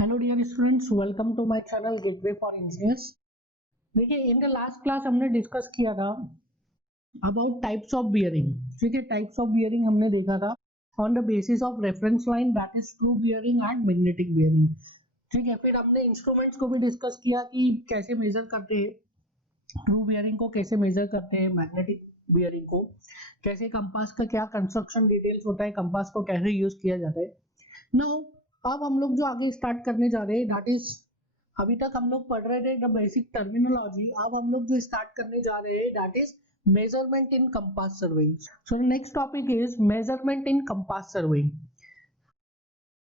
Hello dear students, welcome to my channel gateway for engineers. देखिए, in the last class हमने discuss किया था about types of bearing. ठीक है, types of bearing हमने देखा था on the basis of reference line, that is true bearing and magnetic bearing. ठीक है, फिर हमने इंस्ट्रूमेंट्स को भी डिस्कस किया कि कैसे मेजर करते हैं, ट्रू बियरिंग को कैसे मेजर करते हैं, मैग्नेटिक बियरिंग को कैसे, कंपास का क्या कंस्ट्रक्शन डिटेल्स होता है, कंपास को कैसे यूज किया जाता है। नाउ अब हम लोग जो आगे स्टार्ट करने जा रहे हैं, दैट इज, अभी तक हम लोग पढ़ रहे थे द बेसिक टर्मिनोलॉजी। अब हम लोग जो स्टार्ट करने जा रहे हैं, that is measurement in compass surveying. So next topic is measurement in compass surveying.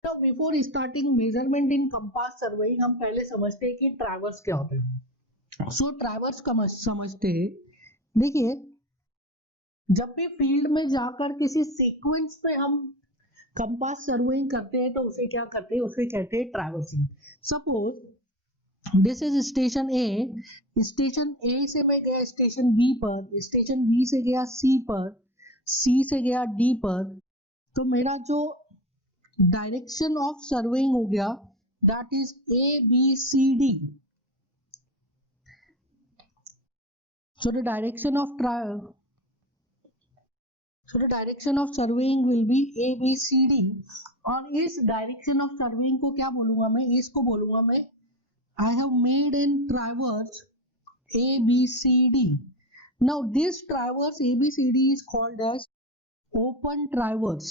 तो before starting measurement in compass surveying, हम पहले समझते हैं कि ट्रैवर्स क्या होते हैं। सो ट्रैवर्स समझते हैं। देखिए, जब भी फील्ड में जाकर किसी सीक्वेंस पे हम कंपास सर्वेइंग करते हैं तो उसे क्या करते हैं, उसे कहते हैं traversing. Suppose this is station A से मैं गया स्टेशन बी पर, स्टेशन बी से गया सी पर, सी से गया डी पर, तो मेरा जो डायरेक्शन ऑफ सर्वेइंग हो गया that is A B C D. So the direction of surveying will be A B C D. और इस डायरेक्शन ऑफ सर्वेइंग को क्या बोलूंगा मैं, इसको बोलूंगा मैं I have made in traverse ABCD. Now this traverse ABCD is called as open traverse.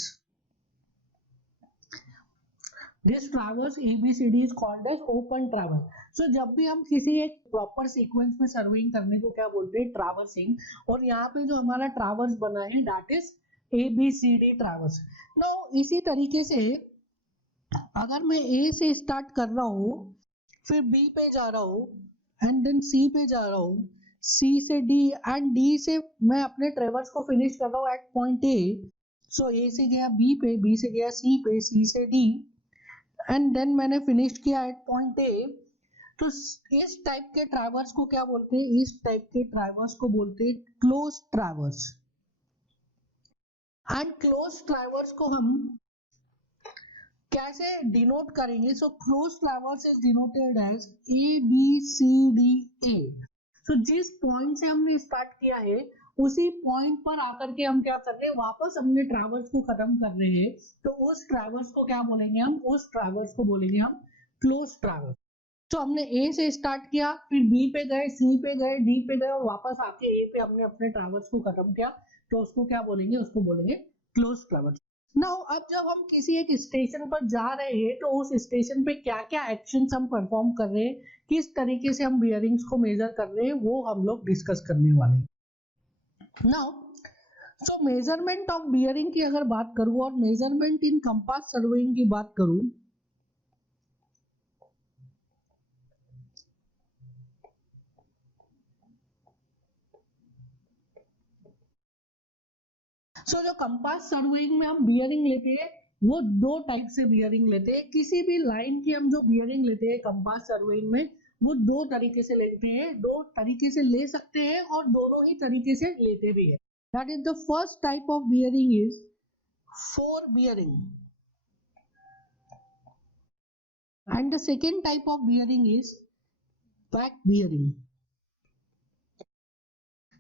This traverse ABCD is called as open traverse. So जब भी हम किसी एक प्रॉपर सीक्वेंस में सर्विंग करने को क्या बोलते हैं, ट्रैवर्सिंग। और यहाँ पे जो हमारा ट्रैवर्स बना है that is ABCD traverse. Now इसी तरीके से अगर मैं A से स्टार्ट कर रहा हूँ, फिर B पे जा रहा हूँ एंड देन C पे जा रहा हूँ, C से D एंड D से मैं अपने ट्रेवर्स को फिनिश कर रहा हूँ at point A। So A से गया B पे, B से गया C पे, C से D एंड देन मैंने फिनिश किया एट पॉइंट A। तो इस टाइप के ट्रैवर्स को क्या बोलते हैं, इस टाइप के ट्रैवर्स को बोलते हैं close traverse. And close traverse को हम कैसे डिनोट करेंगे, so close traverse is denoted as A B C D A. सो जिस पॉइंट से हमने स्टार्ट किया है उसी पॉइंट पर आकर के हम क्या कर रहे हैं, वापस अपने ट्रैवर्स को खत्म कर रहे हैं। तो उस ट्रैवर्स को क्या बोलेंगे हम, उस ट्रैवर्स को बोलेंगे हम क्लोज ट्रैवर्स। तो हमने ए से स्टार्ट किया, फिर बी पे गए, सी पे गए, डी पे गए और वापस आके ए पे हमने अपने ट्रैवर्स को खत्म किया, तो उसको क्या बोलेंगे, उसको बोलेंगे क्लोज ट्रैवर्स। नाउ अब जब हम किसी एक स्टेशन पर जा रहे हैं तो उस स्टेशन पे क्या क्या एक्शंस हम परफॉर्म कर रहे हैं, किस तरीके से हम बियरिंग्स को मेजर कर रहे हैं, वो हम लोग डिस्कस करने वाले हैं। Now so measurement of bearing की अगर बात करूं और मेजरमेंट इन कंपास सर्वेइंग की बात करूं, सो जो कंपास सर्वेइंग में हम बियरिंग लेते हैं वो दो टाइप से बियरिंग लेते हैं। किसी भी लाइन की हम जो बियरिंग लेते हैं कंपास सर्वेइंग में, वो दो तरीके से लेते हैं, दो तरीके से ले सकते हैं और दोनों ही तरीके से लेते भी है। That is the first type of bearing is four bearing and the second type of bearing is back bearing.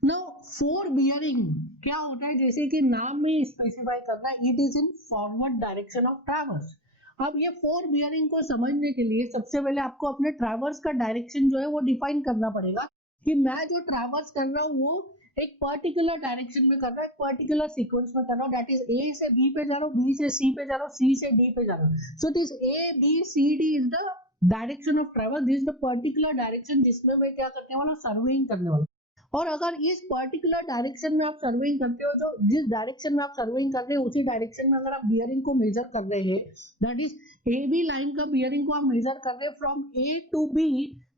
Now four bearing क्या होता है, जैसे कि नाम में स्पेसिफाई करना है, it is in forward direction of traverse. अब ये फोर बियरिंग को समझने के लिए सबसे पहले आपको अपने ट्रैवर्स का डायरेक्शन जो है वो डिफाइन करना पड़ेगा कि मैं जो ट्रैवर्स कर रहा हूँ वो एक पर्टिकुलर डायरेक्शन में कर रहा हूँ, एक पर्टिकुलर सीक्वेंस में कर रहा हूँ, दैट इज ए से बी पे जा रहा हूँ, बी से सी पे जा रहा हूँ, सी से डी पे जा रहा हूँ। So this A B C D is the direction of traverse, this the particular direction जिसमें मैं क्या करने वाला, सर्वेइंग करने वाला। और अगर इस पर्टिकुलर डायरेक्शन में आप सर्वेइंग करते हो, जो जिस डायरेक्शन में आप सर्वेइंग कर रहे हो उसी डायरेक्शन में अगर आप बियरिंग को मेजर कर रहे हैं, that is A B line का बियरिंग को आप मेजर कर रहे हैं फ्रॉम ए टू बी,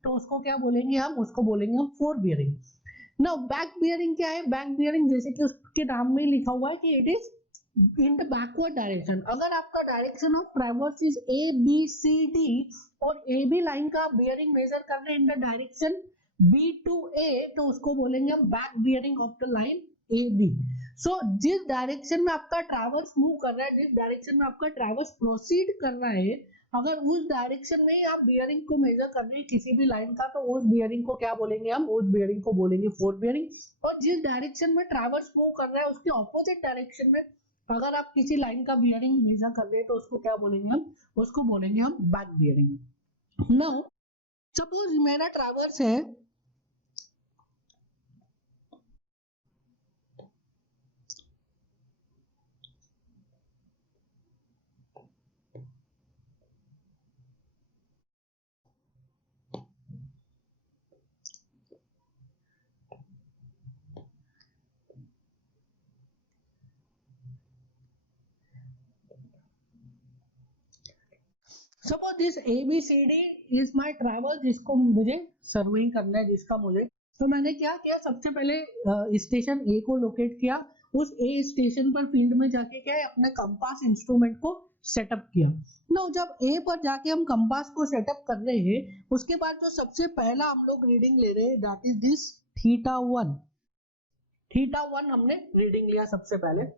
तो उसको क्या बोलेंगे हम, उसको बोलेंगे हम four bearing. Now back bearing क्या है, बैक बियरिंग जैसे कि उसके नाम में लिखा हुआ है कि it is in the backward direction. अगर आपका direction of traverse is A B C D और ए बी लाइन का बियरिंग मेजर कर रहे हैं in the direction B to A, तो उसको बोलेंगे हम back bearing of the line A B. So जिस डायरेक्शन में आपका ट्रैवर्स मूव कर रहा है, जिस डायरेक्शन में आपका ट्रैवर्स प्रोसीड कर रहा है, अगर उस डायरेक्शन में ही आप बियरिंग को मेजर कर रहे हैं किसी भी लाइन का, तो उस बियरिंग को क्या बोलेंगे हम? उस बियरिंग को बोलेंगे फोर बियरिंग। और जिस डायरेक्शन में ट्रैवर्स मूव कर रहा है उसके ऑपोजिट डायरेक्शन में अगर आप किसी लाइन का बियरिंग मेजर कर रहे हैं तो उसको क्या बोलेंगे हम? उसको बोलेंगे हम बैक बियरिंग। नाउ सपोज मेरा ट्रैवर्स है suppose this ABCD is my travel, जिसको मुझे सर्विंग करना है, जिसका मुझे, तो मैंने क्या किया, सबसे पहले स्टेशन ए को लोकेट किया, उस ए स्टेशन पर फील्ड में जाके क्या है, अपने कंपास इंस्ट्रूमेंट को सेटअप किया। ना जब ए पर जाके हम कंपास को सेटअप कर रहे हैं, उसके बाद जो सबसे पहला हम लोग रीडिंग ले रहे हैं दैट इज दिस θ1। θ1 हमने रीडिंग लिया सबसे पहले।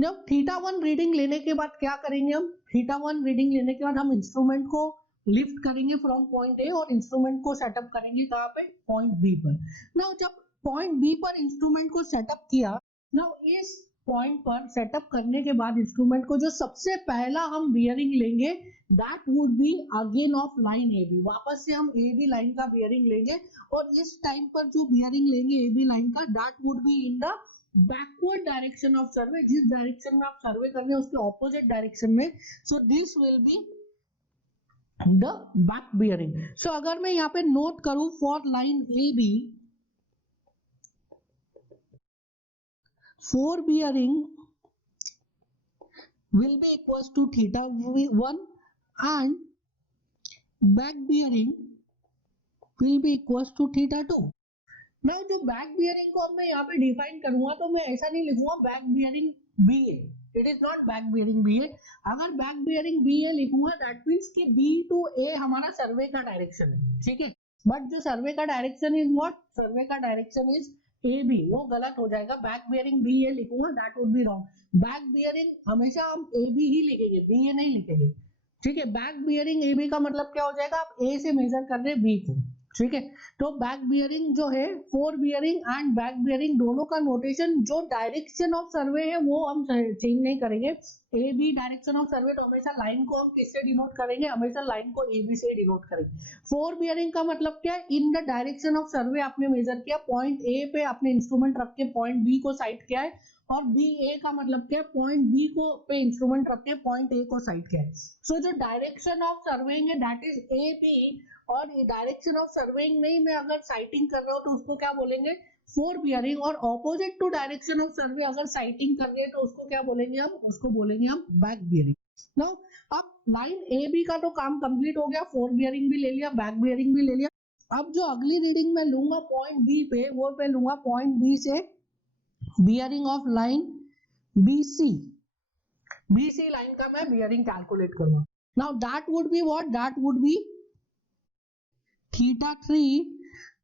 जब θ1 रीडिंग लेने के बाद क्या करेंगे हम? θ1 रीडिंग लेने के बाद हम इंस्ट्रूमेंट को लिफ्ट करेंगे फ्रॉम पॉइंट ए और इंस्ट्रूमेंट को सेटअप करेंगे कहाँ पे? पॉइंट बी पर। नाउ जब पॉइंट बी पर इंस्ट्रूमेंट को सेटअप किया, नाउ इस पॉइंट पर सेटअप करने के बाद इंस्ट्रूमेंट को जो सबसे पहला हम बियरिंग लेंगे that would be again of line A B. वापस से हम ए बी लाइन का बियरिंग लेंगे और इस टाइम पर जो बियरिंग लेंगे ए बी लाइन का that would be in the backward direction of survey. जिस डायरेक्शन में आप सर्वे कर रहे हैं उसके ऑपोजिट डायरेक्शन में, so this will be the back bearing. So अगर मैं यहाँ पे नोट करूं for line A B, fore bearing will be equals to θ1 and back bearing will be equals to θ2। मैं जो बैक बियरिंग को अब मैं यहाँ पे डिफाइन करूंगा तो मैं ऐसा नहीं लिखूंगा back bearing B A, it is not back bearing B A. अगर बैक बियरिंग बी ए लिखूंगा दैट मीन्स कि बी टू ए हमारा सर्वे का डायरेक्शन है, ठीक है। बट जो सर्वे का डायरेक्शन इज व्हाट? सर्वे का डायरेक्शन इज ए बी, वो गलत हो जाएगा। बैक बियरिंग बी ए लिखूंगा that would be wrong. Back bearing हमेशा हम ए बी ही लिखेंगे, बी ए नहीं लिखेंगे, ठीक है। बैक बियरिंग ए बी का मतलब क्या हो जाएगा? आप ए से मेजर कर रहे हैं बी को, ठीक है। तो बैक बियरिंग जो है, four bearing and back bearing दोनों का नोटेशन, जो डायरेक्शन ऑफ सर्वे है वो हम चेंज नहीं करेंगे। A B direction of survey, तो हमेशा लाइन को हम किससे डिनोट करेंगे? हमेशा लाइन को ए बी से डिनोट करेंगे। फोर बियरिंग का मतलब क्या है? इन द डायरेक्शन ऑफ सर्वे आपने मेजर किया, पॉइंट ए पे आपने इंस्ट्रूमेंट रख के पॉइंट बी को साइड किया है, और बी ए का मतलब क्या है? पॉइंट बी को पे इंस्ट्रूमेंट रख के पॉइंट ए को साइड किया है। सो जो डायरेक्शन ऑफ सर्वेइंग है दैट इज ए बी, और डायरेक्शन ऑफ सर्वेइंग नहीं, मैं अगर साइटिंग कर रहा हूं तो उसको क्या बोलेंगे? Fore bearing. और opposite to direction of survey अगर साइटिंग कर रहे हैं तो उसको क्या बोलेंगे हम? उसको बोलेंगे हम बैक बियरिंग। नाउ अब लाइन ए बी का तो काम कंप्लीट हो गया, फोर बियरिंग भी ले लिया, बैक बियरिंग भी ले लिया। अब जो अगली रीडिंग मैं लूंगा पॉइंट बी पे, वो पे लूंगा पॉइंट बी से bearing of line B C. B C line का मैं बियरिंग कैलकुलेट करूंगा। Now that would be what? That would be θ3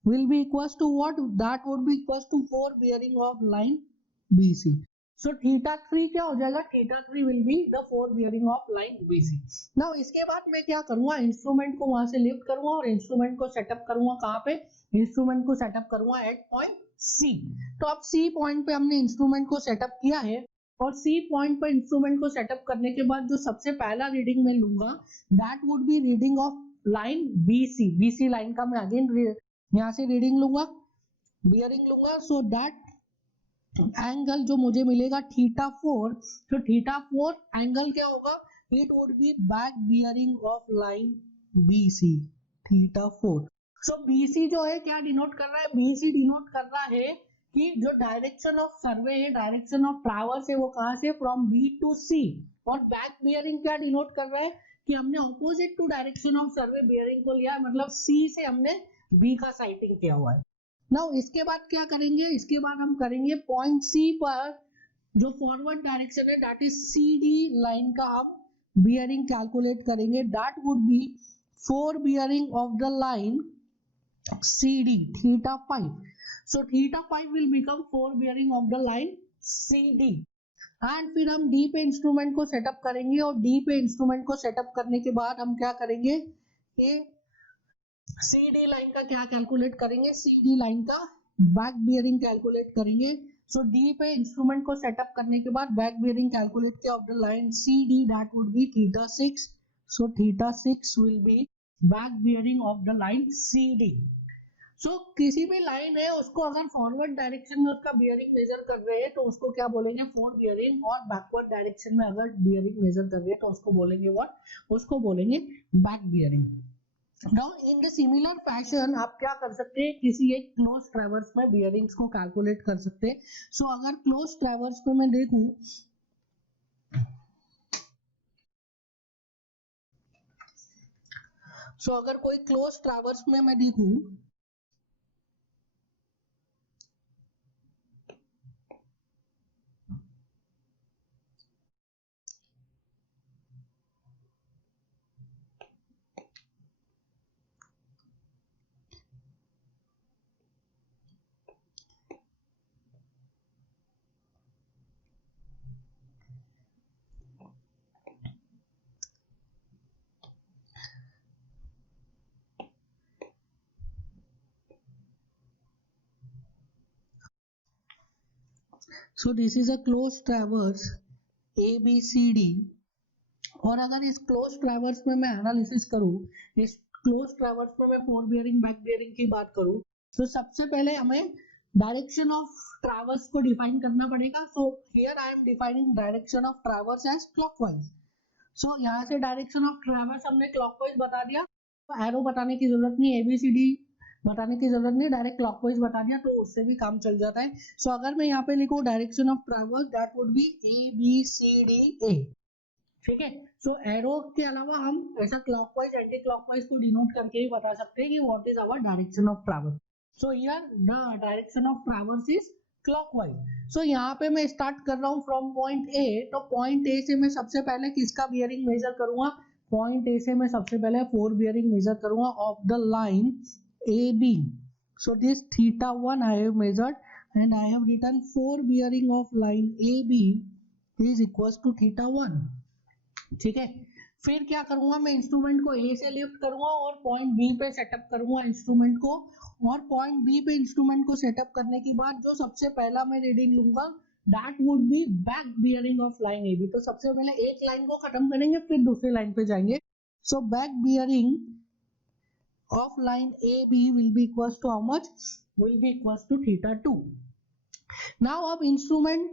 will be equals to what? That would be equals to 4 bearing of line BC. So θ3 क्या हो जाएगा? θ3 will be the 4 bearing of line BC. Now इसके बाद मैं क्या करूंगा? Instrument को वहां से लिफ्ट करूंगा और इंस्ट्रूमेंट को सेटअप करूंगा कहाँ पे? इंस्ट्रूमेंट को सेटअप करूंगा एट पॉइंट C। तो अब C पॉइंट पे हमने इंस्ट्रूमेंट को सेटअप किया है, और C पॉइंट पर इंस्ट्रूमेंट को सेटअप करने के बाद जो सबसे पहला रीडिंग मैं लूंगा that would be reading of line BC। BC line का मैं अगेन यहां से रीडिंग लूंगा, बियरिंग लूंगा, सो दैट एंगल जो मुझे मिलेगा θ4, तो θ4 एंगल क्या होगा? It would be back bearing of line BC, θ4। So BC जो है क्या डिनोट कर रहा है? BC डिनोट कर रहा है कि जो डायरेक्शन ऑफ सर्वे है, डायरेक्शन ऑफ ट्रैवर्स है, वो कहां से? From B to C। और बैक बियरिंग क्या डिनोट कर रहा है? कि हमने opposite to direction of survey bearing को लिया, मतलब C से हमने B का साइटिंग किया हुआ है। नाउ इसके बाद क्या करेंगे? इसके बाद हम करेंगे पॉइंट C पर जो फॉरवर्ड डायरेक्शन है दैट इज CD लाइन का हम बियरिंग कैलकुलेट करेंगे। That would B 4 bearing of the line CD θ5। So θ5 will become 4 bearing of the line CD। And फिर हम डी पे इंस्ट्रूमेंट को सेटअप करेंगे और डी पे इंस्ट्रूमेंट को सेटअप करने के बाद हम क्या करेंगे, ये सी डी लाइन का क्या कैलकुलेट करेंगे, सी डी लाइन का बैक बियरिंग कैलकुलेट करेंगे। सो डी पे इंस्ट्रूमेंट को सेटअप करने के बाद बैक बियरिंग कैलकुलेट किया of the line C D, that would be theta 6। So theta 6 will be back bearing of the line C D. So किसी भी line है उसको अगर फॉरवर्ड डायरेक्शन में उसका बियरिंग मेजर कर रहे हैं तो उसको क्या बोलेंगे, फोर बियरिंग, और बैकवर्ड डायरेक्शन में अगर बियरिंग मेजर कर रहे हैं तो उसको बोलेंगे व्हाट, उसको बोलेंगे back bearing. Now in the similar fashion आप क्या कर सकते हैं, किसी एक क्लोज ट्रैवर्स में बियरिंग्स को कैलकुलेट कर सकते हैं। सो अगर क्लोज ट्रैवर्स में मैं देखूं, अगर कोई क्लोज ट्रैवर्स में मैं देखूं, so this is a close traverse A B C D, और अगर इस क्लोज ट्रैवर्स में मैं एनालिसिस करूं, इस क्लोज ट्रैवर्स में मैं फोर बियरिंग बैक बियरिंग की बात करूं, तो सबसे पहले हमें डायरेक्शन ऑफ ट्रैवर्स को डिफाइन करना पड़ेगा। So here I am defining direction of traverse as clockwise. So यहाँ से डायरेक्शन ऑफ ट्रैवर्स हमने क्लॉकवाइज बता दिया, तो एरो बताने की जरूरत नहीं, एबीसीडी बताने की जरूरत नहीं, डायरेक्ट क्लॉकवाइज बता दिया तो उससे भी काम चल जाता है। सो अगर मैं यहाँ पे लिखूं direction of traverse, that would be A B C D A, ठीक है। सो एरो के अलावा हम ऐसा क्लॉकवाइज एंटी क्लॉकवाइज को डिनोट करके ही बता सकते हैं कि what is our direction of travel. So here the direction of travels is clockwise. So यहाँ पे मैं स्टार्ट कर रहा हूँ फ्रॉम पॉइंट ए, तो पॉइंट ए से मैं सबसे पहले किसका बियरिंग मेजर करूंगा, पॉइंट ए से मैं सबसे पहले फोर बियरिंग मेजर करूंगा of the line A B. So this theta 1 I have measured and I have written four bearing of line AB is equals to theta 1, ठीक है। फिर क्या करूंगा, मैं इंस्ट्रूमेंट को ए से लिफ्ट करूंगा और पॉइंट बी पे सेटअप करूंगा इंस्ट्रूमेंट को, और पॉइंट बी पे इंस्ट्रूमेंट को सेटअप करने के बाद जो सबसे पहला मैं रीडिंग लूंगा that would be back bearing of line A B. तो सबसे पहले एक लाइन को खत्म करेंगे फिर दूसरी लाइन पे जाएंगे। So back bearing of line A B will be equals to how much, will be equals to theta 2। Now अब इंस्ट्रूमेंट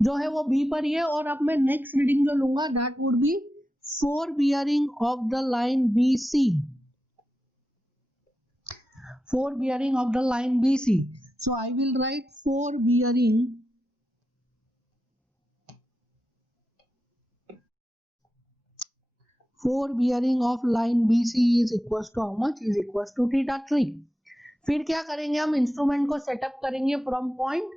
जो है वो बी पर ही है, और अब मैं नेक्स्ट रीडिंग जो लूंगा that would be fore bearing of the line B C, fore bearing of the line B C. So I will write fore bearing of line B C is equal to how much, is equal to theta 3। फिर क्या करेंगे, हम instrument को setup करेंगे from point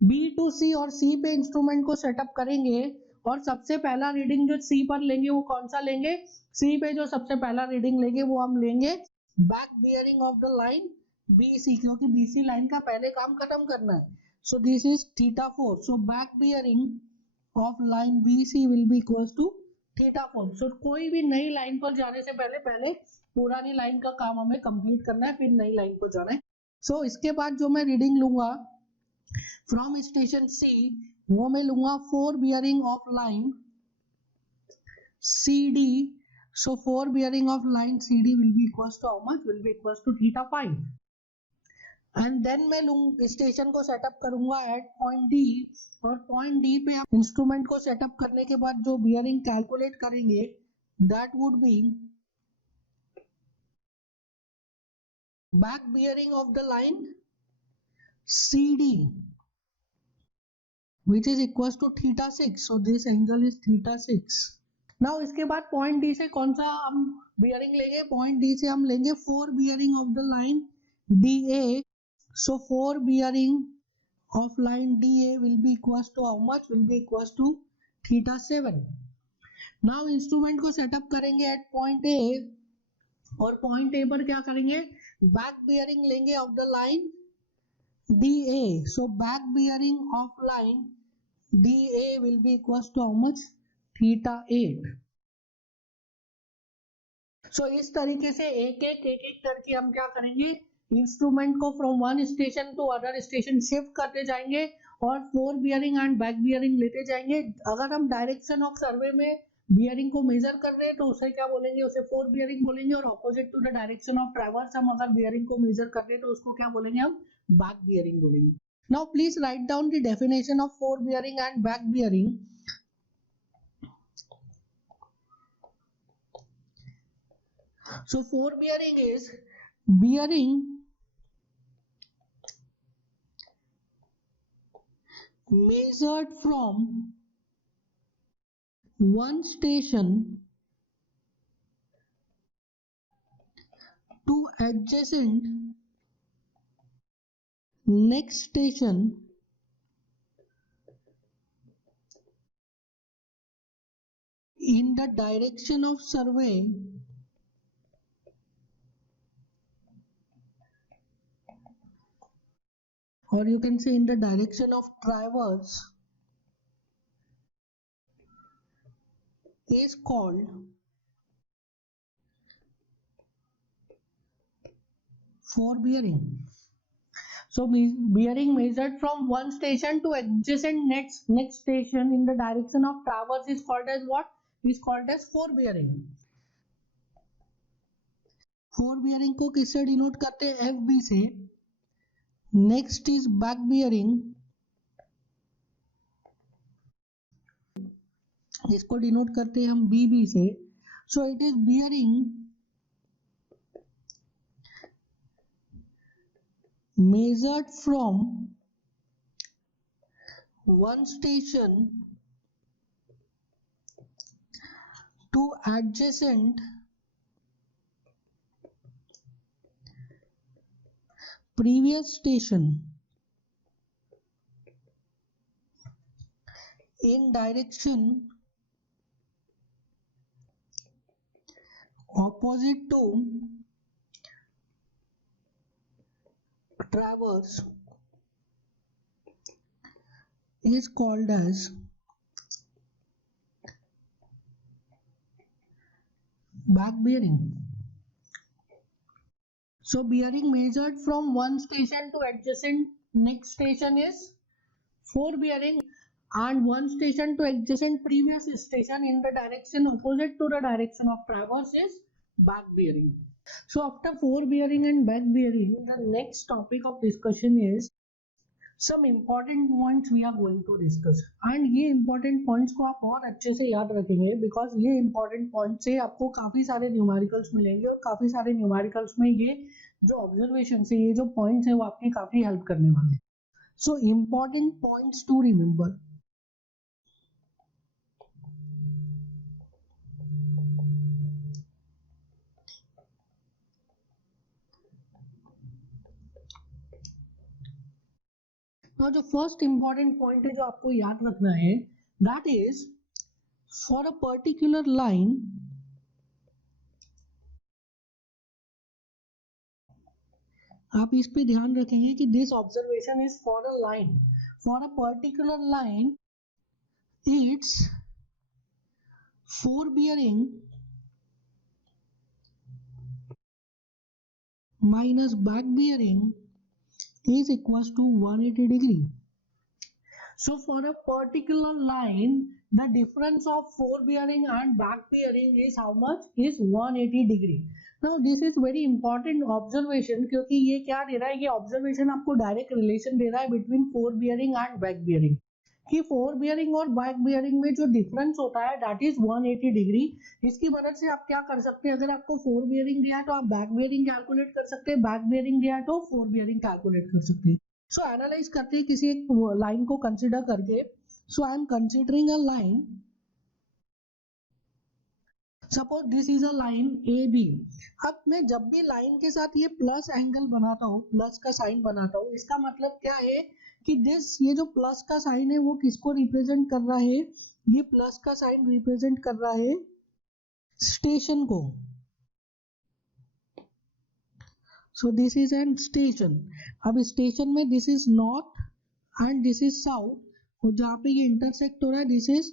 B to C, और C पे instrument को setup करेंगे, और सबसे पहला रीडिंग जो सी पर लेंगे वो कौन सा लेंगे, सी पे जो सबसे पहला रीडिंग लेंगे वो हम लेंगे back bearing of the line B C, क्योंकि बी सी लाइन का पहले काम खत्म करना है। So this is theta 4। So back bearing of line B C will be equals to theta 4। So कोई भी नई लाइन पर जाने से पहले पुरानी लाइन का काम हमें कंप्लीट करना है, फिर नई लाइन पर जाना है। सो इसके बाद जो मैं रीडिंग लूंगा फ्रॉम स्टेशन सी, वो मैं लूंगा fore bearing of line C D. So fore bearing of line C D will be equals to how much, will be equals to theta 5। And then मैं स्टेशन को सेटअप करूंगा at point D, और point D पे instrument को setup करने के बाद जो बियरिंग कैलकुलेट करेंगे that would be back bearing of the line CD, which is equals to theta 6. So this angle is theta 6. Now इसके बाद पॉइंट डी से कौन सा हम बियरिंग लेंगे, पॉइंट डी से हम लेंगे four bearing of the line DA. So four bearing of line DA will be equals to how much, will be equals to theta 7. Now instrument को सेटअप करेंगे एट पॉइंट A, और point A पर क्या करेंगे, back bearing लेंगे of the line DA. So back bearing of line DA will be equals to how much? Theta 8. सो इस तरीके से एक एक करके हम क्या करेंगे, इंस्ट्रूमेंट को from one station to other station shift करते जाएंगे और four bearing and back bearing लेते जाएंगे. अगर हम डायरेक्शन ऑफ सर्वे में बियरिंग को मेजर कर रहे हैं तो उसे क्या बोलेंगे, उसे फोर बियरिंग बोलेंगे. और opposite to the direction of traverse हम अगर बियरिंग को मेजर कर रहे हैं तो उसको क्या बोलेंगे, हम बैक बियरिंग बोलेंगे. Now please write down the definition of four bearing and back bearing. So forebearing is bearing measured from one station to adjacent next station in the direction of survey or you can say in the direction of traverse is called forebearing. So bearing measured from one station to adjacent next station in the direction of traverse is called as what? Is called as forebearing. forebearing को किससे denote करते हैं? FB से. Next is back bearing, इसको denote करते हैं हम BB से. So it is bearing measured from one station to adjacent previous station in direction opposite to traverse is called as back bearing. So bearing measured from one station to adjacent next station is forebearing, and one station to adjacent previous station in the direction opposite to the direction of traverse is back bearing. So after forebearing and back bearing, the next topic of discussion is some important points we are going to discuss. and ये important points को आप और अच्छे से याद रखेंगे because ये important points से आपको काफी सारे न्यूमेरिकल्स मिलेंगे और काफी सारे न्यूमेरिकल्स में ये जो ऑब्जर्वेशन है, ये जो पॉइंट्स है वो आपकी काफी हेल्प करने वाले हैं. सो important points to remember. Now जो फर्स्ट इंपॉर्टेंट पॉइंट है जो आपको याद रखना है, that is for a particular line आप इस पे ध्यान रखेंगे कि this observation is for a line, for a particular line it's forebearing minus back bearing is equals to 180 degree. So for a particular line, the difference of forebearing and back bearing is how much? Is 180 degree. Now this is very important observation क्योंकि ये क्या दे रहा है, ये observation आपको direct relation दे रहा है between forebearing and back bearing, कि forebearing और back bearing में जो difference होता है that is 180 degree. इसकी मदद से आप क्या कर सकते हैं, अगर आपको forebearing दिया है तो आप back bearing calculate कर सकते हैं, back bearing दिया है तो forebearing calculate कर सकते हैं. सो एनालाइज करते हैं किसी एक लाइन को कंसिडर करके. So I am considering a line, suppose this is a line AB. अब मैं जब भी लाइन के साथ ये प्लस एंगल बनाता हूँ, प्लस का साइन बनाता हूँ, इसका मतलब क्या है कि ये जो प्लस का साइन है वो किसको रिप्रेजेंट कर रहा है, ये प्लस का साइन रिप्रेजेंट कर रहा है स्टेशन को. So this is an station. अब स्टेशन में this is north and this is south. और जहाँ पे ये इंटरसेक्ट हो रहा है this is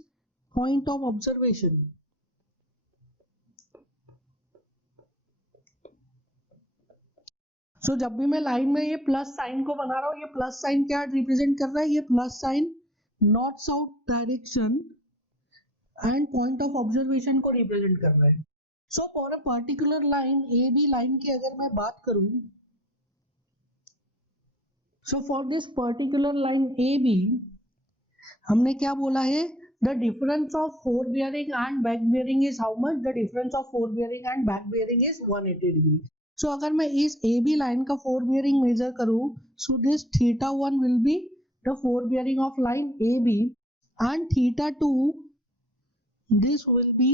point of observation. So जब भी मैं लाइन में ये प्लस साइन को बना रहा हूँ, ये प्लस साइन क्या रिप्रेजेंट कर रहा है, ये plus sign north south direction and point of observation को रिप्रेजेंट कर रहा है। So for a particular line A B line की अगर मैं बात करूं, so for this particular line A B हमने क्या बोला है, the difference of four bearing and back bearing is how much, the difference of four bearing and back bearing is 180 degree. So अगर मैं इस ए बी लाइन का four bearing measure करूं, so this theta 1 will be the fore bearing of line A B and theta 2 this will be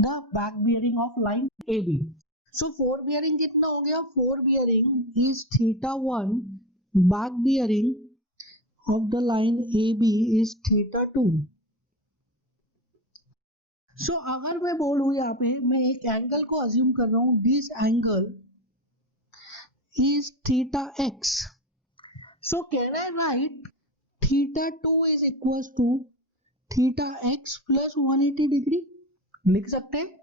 the back bearing of line A B. So fore bearing कितना हो गया, fore bearing is theta 1, back bearing of the line AB is theta 2. So अगर मैं बोलूँ यहाँ पे मैं एक एंगल को अज्यूम कर रहा हूँ, this angle is theta x. So can I write theta 2 is equals to theta x plus 180 degree? लिख सकते हैं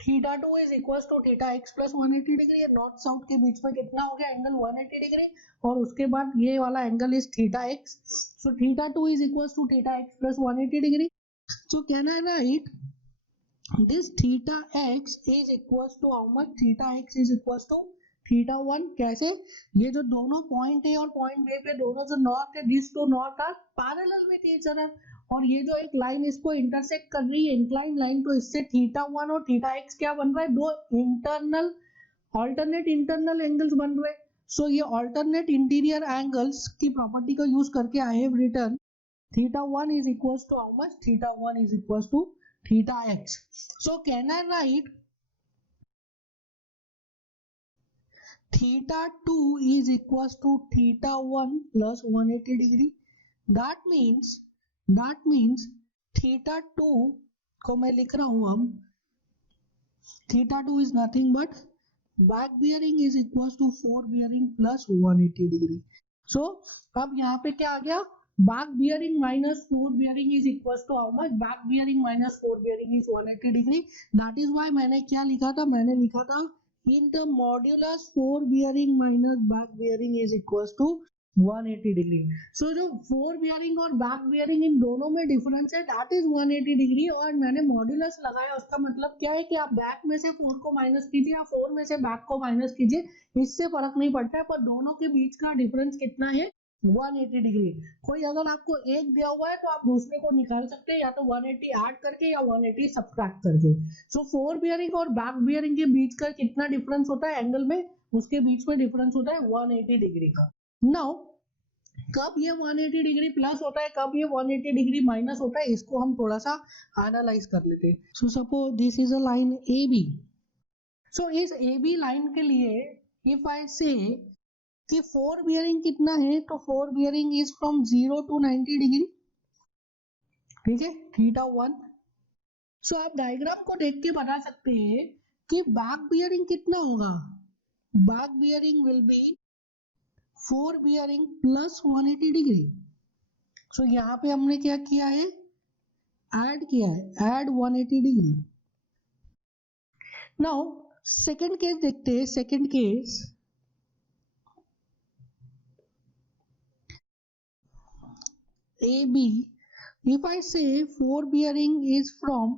theta 2 is equals to theta x plus 180 degree. North south के बीच में कितना हो गया एंगल 180 डिग्री, और उसके बाद ये वाला angle is theta x। So theta 2 is equals to theta x plus 180 degree. So can I write this theta x is equals to how much, theta x is equals to theta 1। कैसे, ये जो दोनों point A और point B पे दोनों जो north है, this two north are parallel with each other, और ये जो एक लाइन इसको इंटरसेक्ट कर रही है इंक्लाइन लाइन, तो इससे थीटा 1 और थीटा x क्या बन रहा है, दो इंटरनल ऑल्टरनेट इंटरनल एंगल्स बन रहे हैं। सो ये ऑल्टरनेट इंटीरियर एंगल्स की प्रॉपर्टी को यूज करके I have written theta 1 is equals to how much, theta 1 is equals to theta x। So can I write theta 2 is equals to theta 1 plus 180 degree. That means theta 2 को मैं लिख रहा हूं अब, theta 2 is nothing but back bearing is equals to 4 bearing plus 180 degree. So अब यहाँ पे क्या आ गया, back bearing minus 4 bearing is equals to how much, back bearing minus 4 bearing is 180 degree. That is why मैंने क्या लिखा था, मैंने लिखा था in the modulus 4 bearing minus back bearing is equals to 180 degree. So जो 4 बियरिंग और back bearing इन दोनों में डिफरेंस है दैट इज 180 डिग्री, और मैंने मॉड्यूलस लगाया, उसका मतलब क्या है कि आप बैक में से 4 को माइनस कीजिए या 4 में से बैक को माइनस कीजिए, इससे फर्क नहीं पड़ता है, पर दोनों के बीच का डिफरेंस कितना है, 180 डिग्री। कोई अगर आपको एक दिया हुआ है तो आप दूसरे को निकाल सकते हैं, या तो 180 ऐड करके या 180 सब्ट्रैक्ट करके। सो 4 बियरिंग और बैक बियरिंग के बीच का कितना डिफरेंस होता है एंगल में, उसके बीच में डिफरेंस होता है 180 डिग्री का। नाउ कब ये 180 डिग्री प्लस होता है, कब ये 180 डिग्री माइनस होता है, इसको हम थोड़ा सा एनालाइज कर लेते हैं। So suppose this is a line A B. So इस ए बी लाइन के लिए इफ आई से कि 4 बियरिंग कितना है, तो 4 bearing is from 0 to 90 degree, ठीक है, थीटा 1। सो आप डायग्राम को देख के बता सकते हैं कि बैक बियरिंग कितना होगा, back bearing will be 4 bearing plus 180 degree. So यहाँ पे हमने क्या किया है, ऐड किया है, add 180 degree. Now second case देखते हैं, second case AB, if I say 4 bearing is from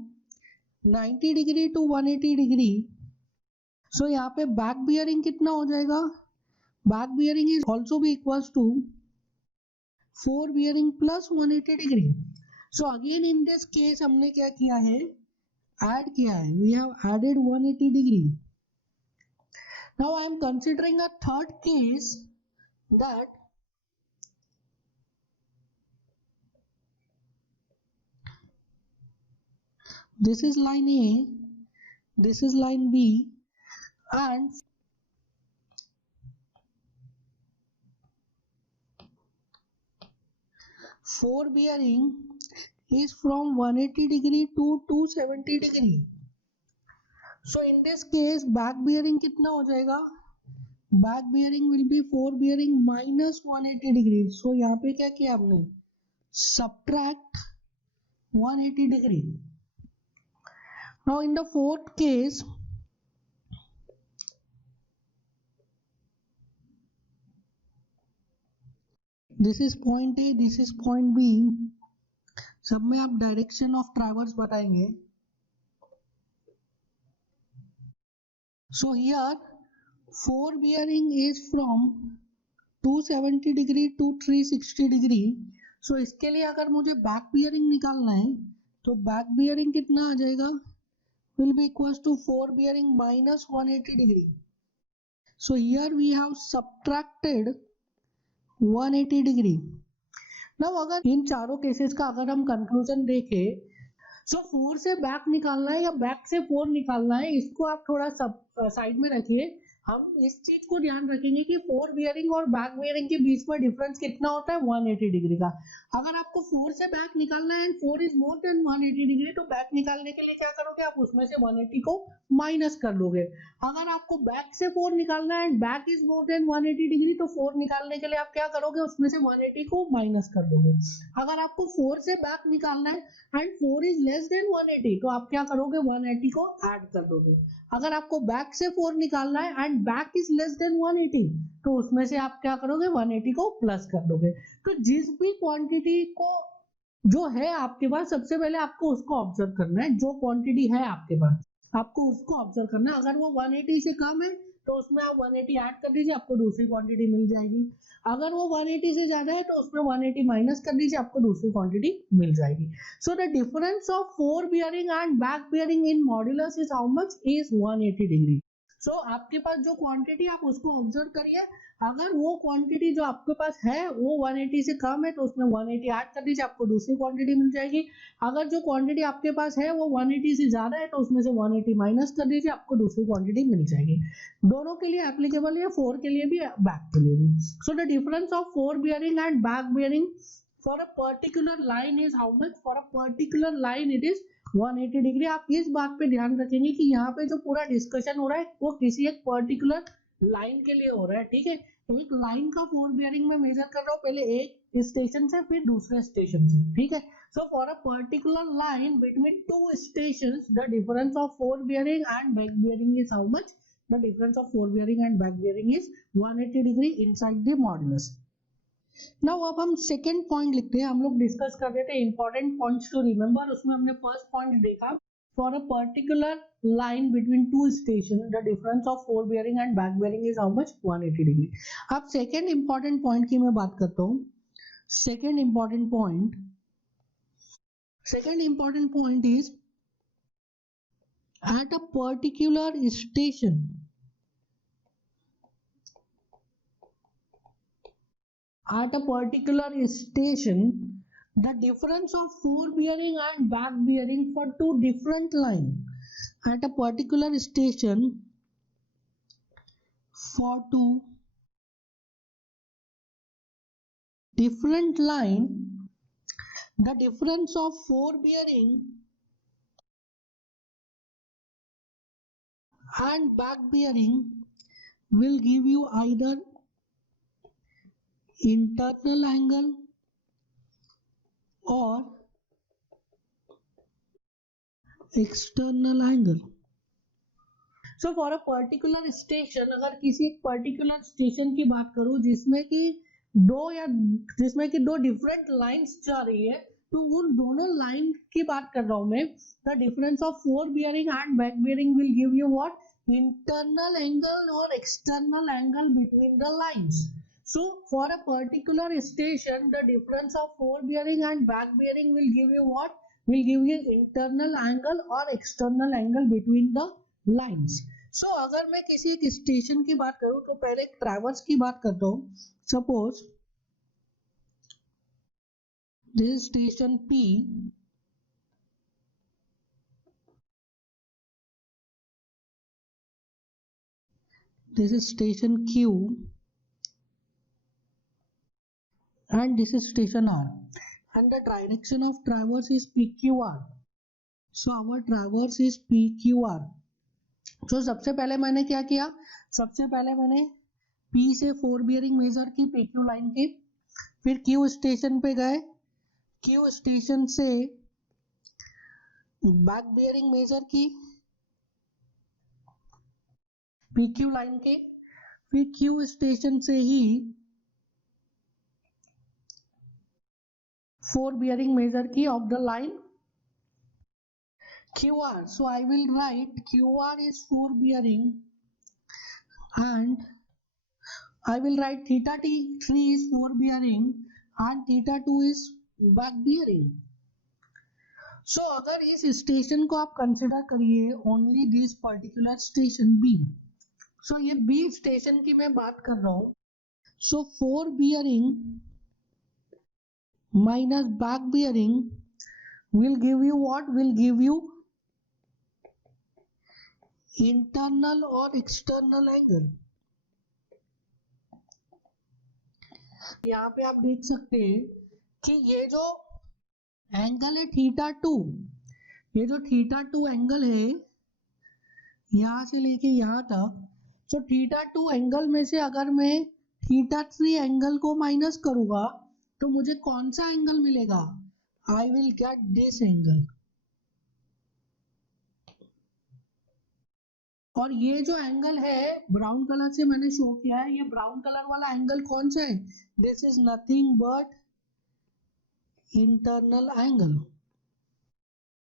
90 degree to 180 degree, so यहाँ पे बैक बियरिंग कितना हो जाएगा, बैक बियरिंग इज ऑल्सो भी equals to 4 bearing plus 180 degree. So again in this case हमने क्या किया है, ऐड किया है, we have added 180 degree. Now I am considering a third case that this is line A, this is line B, and 4 bearing is from 180 degree to 270 degree. So in this case back bearing कितना हो जाएगा, back bearing will be 4 bearing minus 180 degree. So यहाँ पे क्या किया हमने, subtract 180 degree. Now in the fourth case, this is point A, this is point B. सब में आप डायरेक्शन ऑफ ट्रैवर्स बताएंगे. So here 4 bearing is from 270 degree to 360 degree. So इसके लिए अगर मुझे बैक बियरिंग निकालना है तो बैक बियरिंग कितना आ जाएगा, will be equals to 4 bearing minus 180 degree. So here we have subtracted 180 degree. Now अगर इन चारों केसेस का अगर हम कंक्लूजन देखें, सो 4 से बैक निकालना है या बैक से 4 निकालना है, इसको आप थोड़ा साइड में रखिए. हम इस चीज को ध्यान रखेंगे कि 4 बियरिंग और बैक बियरिंग के बीच में डिफरेंस कितना होता है, 180 डिग्री का. अगर आपको 4 से बैक निकालना है and 4 is more than 180 degree, तो बैक निकालने के लिए क्या करोगे, आप उसमें से 180 को माइनस कर लोगे. अगर आपको बैक से 4 निकालना है and back is more than 180 degree, तो 4 निकालने के लिए आप क्या करोगे, उसमें से 180 को माइनस कर दोगे. अगर आपको 4 से बैक निकालना है एंड 4 इज लेस देन 180, तो आप क्या करोगे, 180 को ऐड कर दोगे. अगर आपको बैक से 4 निकालना है and back is less than 180, तो उसमें से आप क्या करोगे, 180 को प्लस कर दोगे. तो जिस भी क्वांटिटी को जो है आपके पास, सबसे पहले आपको उसको ऑब्जर्व करना है. जो क्वांटिटी है आपके पास आपको उसको ऑब्जर्व करना है. अगर वो 180 से कम है तो उसमें आप 180 ऐड कर दीजिए, आपको दूसरी क्वांटिटी मिल जाएगी. अगर वो 180 से ज्यादा है तो उसमें 180 माइनस कर दीजिए, आपको दूसरी क्वांटिटी मिल जाएगी. So the difference of 4 bearing and back bearing in modulus is how much, is 180 degree. So आपके पास जो क्वांटिटी आप उसको ऑब्जर्व करिए. अगर वो क्वांटिटी जो आपके पास है वो 180 से कम है तो उसमें 180 ऐड कर दीजिए, आपको दूसरी क्वांटिटी मिल जाएगी. अगर जो क्वांटिटी आपके पास है वो 180 से ज्यादा है तो उसमें से 180 माइनस कर दीजिए, आपको दूसरी क्वांटिटी मिल जाएगी. दोनों के लिए एप्लीकेबल है, 4 के लिए भी बैक के लिए भी. सो the difference of 4 bearing and back bearing for a particular line is how much, for a particular line it is 180 degree. आप इस बात पे ध्यान रखेंगे कि यहाँ पे जो पूरा डिस्कशन हो रहा है वो किसी एक पर्टिकुलर लाइन के लिए हो रहा है. ठीक है, एक लाइन का 4 बियरिंग में मेजर कर रहा हूँ, पहले एक स्टेशन से फिर दूसरे स्टेशन से. ठीक है, so for a particular line between 2 stations the difference of 4 bearing and back bearing is how much, the difference of 4 bearing and back bearing is 180 degree inside the modulus. Now अब हम second point लिखते हैं. हम लोग discuss कर रहे थे important points to remember. उसमें हमने फर्स्ट पॉइंट देखा, for a particular line between 2 station the difference of 4 bearing and back bearing is how much, 180 degree. अब सेकेंड इंपॉर्टेंट पॉइंट की मैं बात करता हूँ. Second important point is at a particular station, at a particular station the difference of 4 bearing and back bearing for 2 different line, at a particular station for 2 different line the difference of 4 bearing and back bearing will give you either internal angle or external angle. So for a particular station, अगर किसी particular station की बात करूं जिसमें कि दो different lines जा रही है, तो उन दोनों लाइन की बात कर रहा हूं मैं. The difference of 4 bearing and back bearing will give you what, internal angle or external angle between the lines. So for a particular station the difference of 4 bearing and back bearing will give you what, will give you internal angle or external angle between the lines. So अगर मैं किसी एक station की बात करूं तो पहले एक ट्रैवर्स की बात करता हूं. Suppose this is station P, this is station Q and this is station R and the direction of traverse is PQR. So our traverse is PQR. So सबसे पहले मैंने क्या किया, सबसे पहले मैंने P से 4 बियरिंग मेजर की PQ लाइन की, फिर Q स्टेशन पे गए, क्यू स्टेशन से बैक बियरिंग मेजर की PQ लाइन के, फिर क्यू स्टेशन से ही फोर बियरिंग मेजर की of the line QR. So I will write QR is four bearing and I will write theta T3 is four bearing and theta 2 is back bearing. So अगर इस station को आप consider करिए only this particular station B, सो ये B station की मैं बात कर रहा हूं. सो fore bearing minus back bearing will give you what? Will give you internal और एक्सटर्नल एंगल. यहाँ पे आप देख सकते हैं कि ये जो एंगल है थीटा 2, ये जो थीटा 2 एंगल है यहाँ से लेके यहाँ तक, तो थीटा 2 एंगल में से अगर मैं थीटा 3 एंगल को माइनस करूंगा तो मुझे कौन सा एंगल मिलेगा? I will get this angle. और ये जो एंगल है ब्राउन कलर से मैंने शो किया है, ये ब्राउन कलर वाला एंगल कौन सा है? This is nothing but internal angle.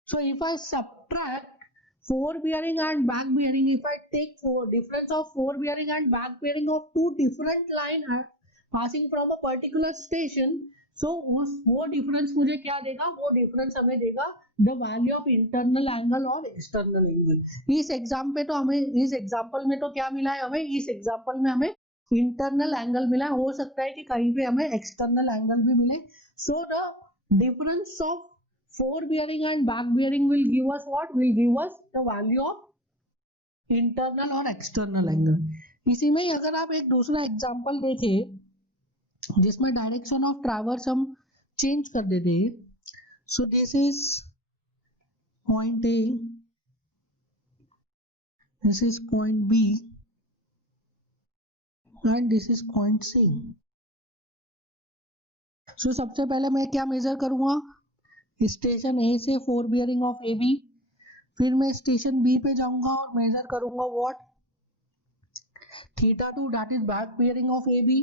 So if I subtract fore bearing and back bearing, if I take difference of fore bearing and back bearing of two different line passing from a particular station, so वो difference मुझे क्या देगा? वो difference हमें देगा the value of internal angle और external angle. इस example में तो क्या मिला है हमें? इस एग्जाम्पल में हमें इंटरनल एंगल मिला. हो सकता है कि कहीं पे हमें एक्सटर्नल एंगल भी मिले. So the difference of four bearing and back bearing will give us what? Will give us the value of internal और एक्सटर्नल एंगल. इसी में अगर आप एक दूसरा एग्जाम्पल देखें जिसमें डायरेक्शन ऑफ ट्रैवर्स हम चेंज कर देते हैं. So this is point A, this is point B and this is point C. So सबसे पहले मैं क्या मेजर करूंगा? स्टेशन ए से four bearing of A B. फिर मैं स्टेशन बी पे जाऊंगा और मेजर करूंगा what? Theta 2 that is back bearing of A B.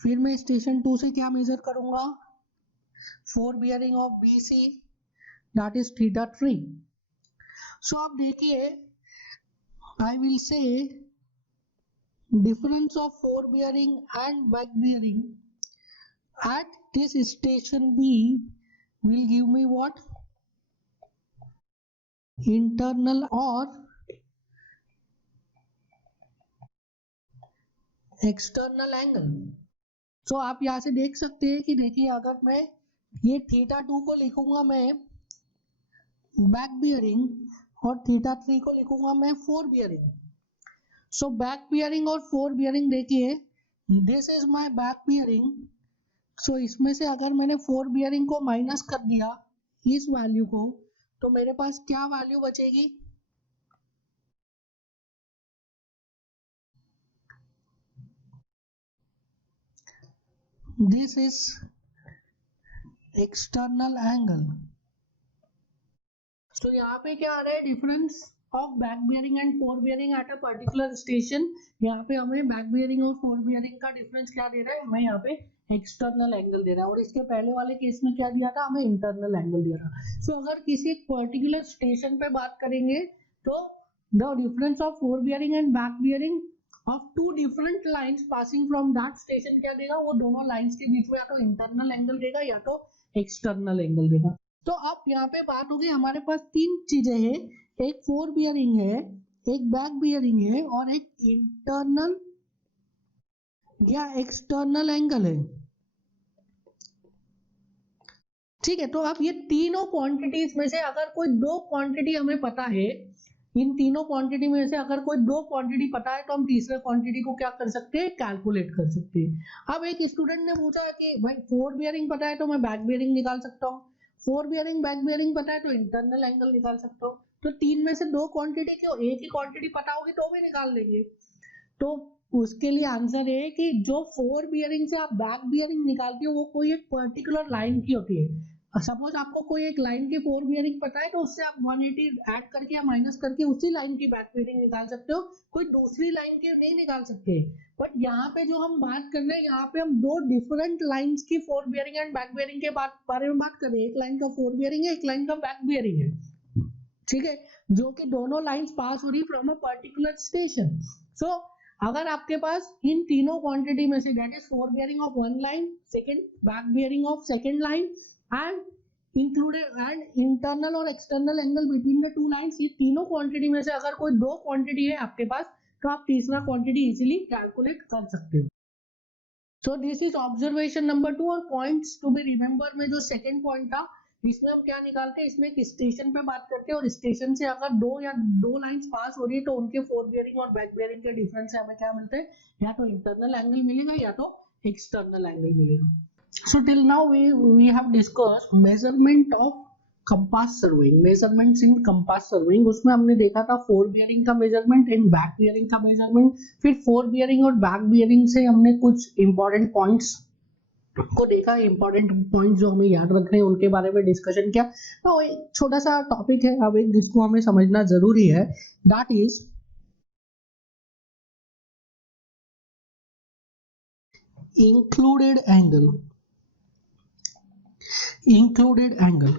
फिर मैं स्टेशन 2 से क्या मेजर करूंगा? Fore bearing of B C that is theta 3. So आप देखिए, I will say difference of four bearing and back bearing at this station B will give me what? Internal और external angle. तो आप यहाँ से देख सकते हैं कि देखिए अगर मैं ये थीटा 2 को लिखूंगा मैं बैक बियरिंग और थीटा 3 को लिखूंगा मैं four bearing. So back bearing और फोर बियरिंग देखिए, this is my back bearing. So इसमें से अगर मैंने फोर बियरिंग को माइनस कर दिया इस वैल्यू को, तो मेरे पास क्या वैल्यू बचेगी? This is external angle. तो यहाँ पे क्या आ रहा है? Difference of back bearing and four bearing eight a particular station. यहाँ पे हमें बैक बियरिंग और फोर बियरिंग का डिफरेंस क्या दे रहा है? हमें यहाँ पे एक्सटर्नल एंगल दे रहा है. और इसके पहले वाले केस में क्या दिया था? हमें इंटरनल एंगल दिया था. सो अगर किसी पर्टिकुलर स्टेशन पे बात करेंगे तो the difference of four bearing and back bearing of two different lines passing from that station क्या देगा? वो दोनों लाइंस के बीच में या तो इंटरनल एंगल देगा या तो एक्सटर्नल एंगल देगा. तो अब यहाँ पे बात होगी, हमारे पास तीन चीजें हैं. एक फोर बियरिंग है, एक बैक बियरिंग है और एक इंटरनल या एक्सटर्नल एंगल है. ठीक है, तो अब ये तीनों क्वांटिटीज में से अगर कोई दो क्वांटिटी हमें पता है, इन तीनों क्वांटिटी में से अगर कोई दो क्वांटिटी पता है तो हम तीसरे क्वांटिटी को क्या कर सकते हैं? कैलकुलेट कर सकते हैं. अब एक स्टूडेंट ने पूछा कि भाई फोर बियरिंग पता है तो मैं बैक बियरिंग निकाल सकता हूँ, फोर बियरिंग बैक बियरिंग पता है तो इंटरनल एंगल निकाल सकता हूँ. तो तीन में से दो क्वांटिटी क्यों? एक ही क्वांटिटी पता होगी तो भी निकाल लेंगे. तो उसके लिए आंसर है कि जो फोर बियरिंग से आप बैक बियरिंग निकालते हो वो कोई एक पर्टिकुलर लाइन की होती है। सपोज आपको कोई एक लाइन की फोर बियरिंग पता है तो उससे आप 180 ऐड करके या माइनस करके उसी लाइन की बैक बियरिंग निकाल सकते हो, कोई दूसरी लाइन की नहीं निकाल सकते। बट यहाँ पे जो हम बात कर रहे हैं, यहाँ पे हम दो डिफरेंट लाइंस की four bearing and back bearing के बारे में बात कर रहे हैं। एक लाइन का फोर बियरिंग है, एक लाइन का बैक बियरिंग है, ठीक है, जो कि दोनों लाइंस पास हो रही from a particular station. So अगर आपके पास इन तीनों क्वांटिटी में से that is four bearing of one line, second back bearing of second line and included and internal और external angle between the two lines, ये तीनों क्वांटिटी में से अगर कोई दो क्वांटिटी है आपके पास तो आप तीसरा क्वांटिटी इजीली कैलकुलेट कर सकते हो। सो दिस इज ऑब्जर्वेशन नंबर 2। और पॉइंट्स टू बी रिमेंबर में जो सेकंड पॉइंट था, इसमें हम क्या निकालते हैं, इसमें एक स्टेशन पे बात करते हैं और स्टेशन से अगर दो लाइंस पास हो रही है तो उनके फोर बियरिंग और बैक बियरिंग के डिफरेंस से हमें क्या मिलते हैं, या तो इंटरनल एंगल मिलेगा या तो एक्सटर्नल एंगल मिलेगा। So till now we have discussed measurement of compass surveying, measurements in compass surveying. उसमें हमने देखा था फोर बियरिंग का मेजरमेंट एंड बैक बियरिंग का मेजरमेंट। फिर फोर बियरिंग और बैक बियरिंग से हमने कुछ इंपॉर्टेंट पॉइंट्स को देखा, इंपॉर्टेंट पॉइंट जो हमें याद रखने हैं उनके बारे में डिस्कशन किया। तो एक छोटा सा टॉपिक है अब एक जिसको हमें समझना जरूरी है, that is included angle. Included angle,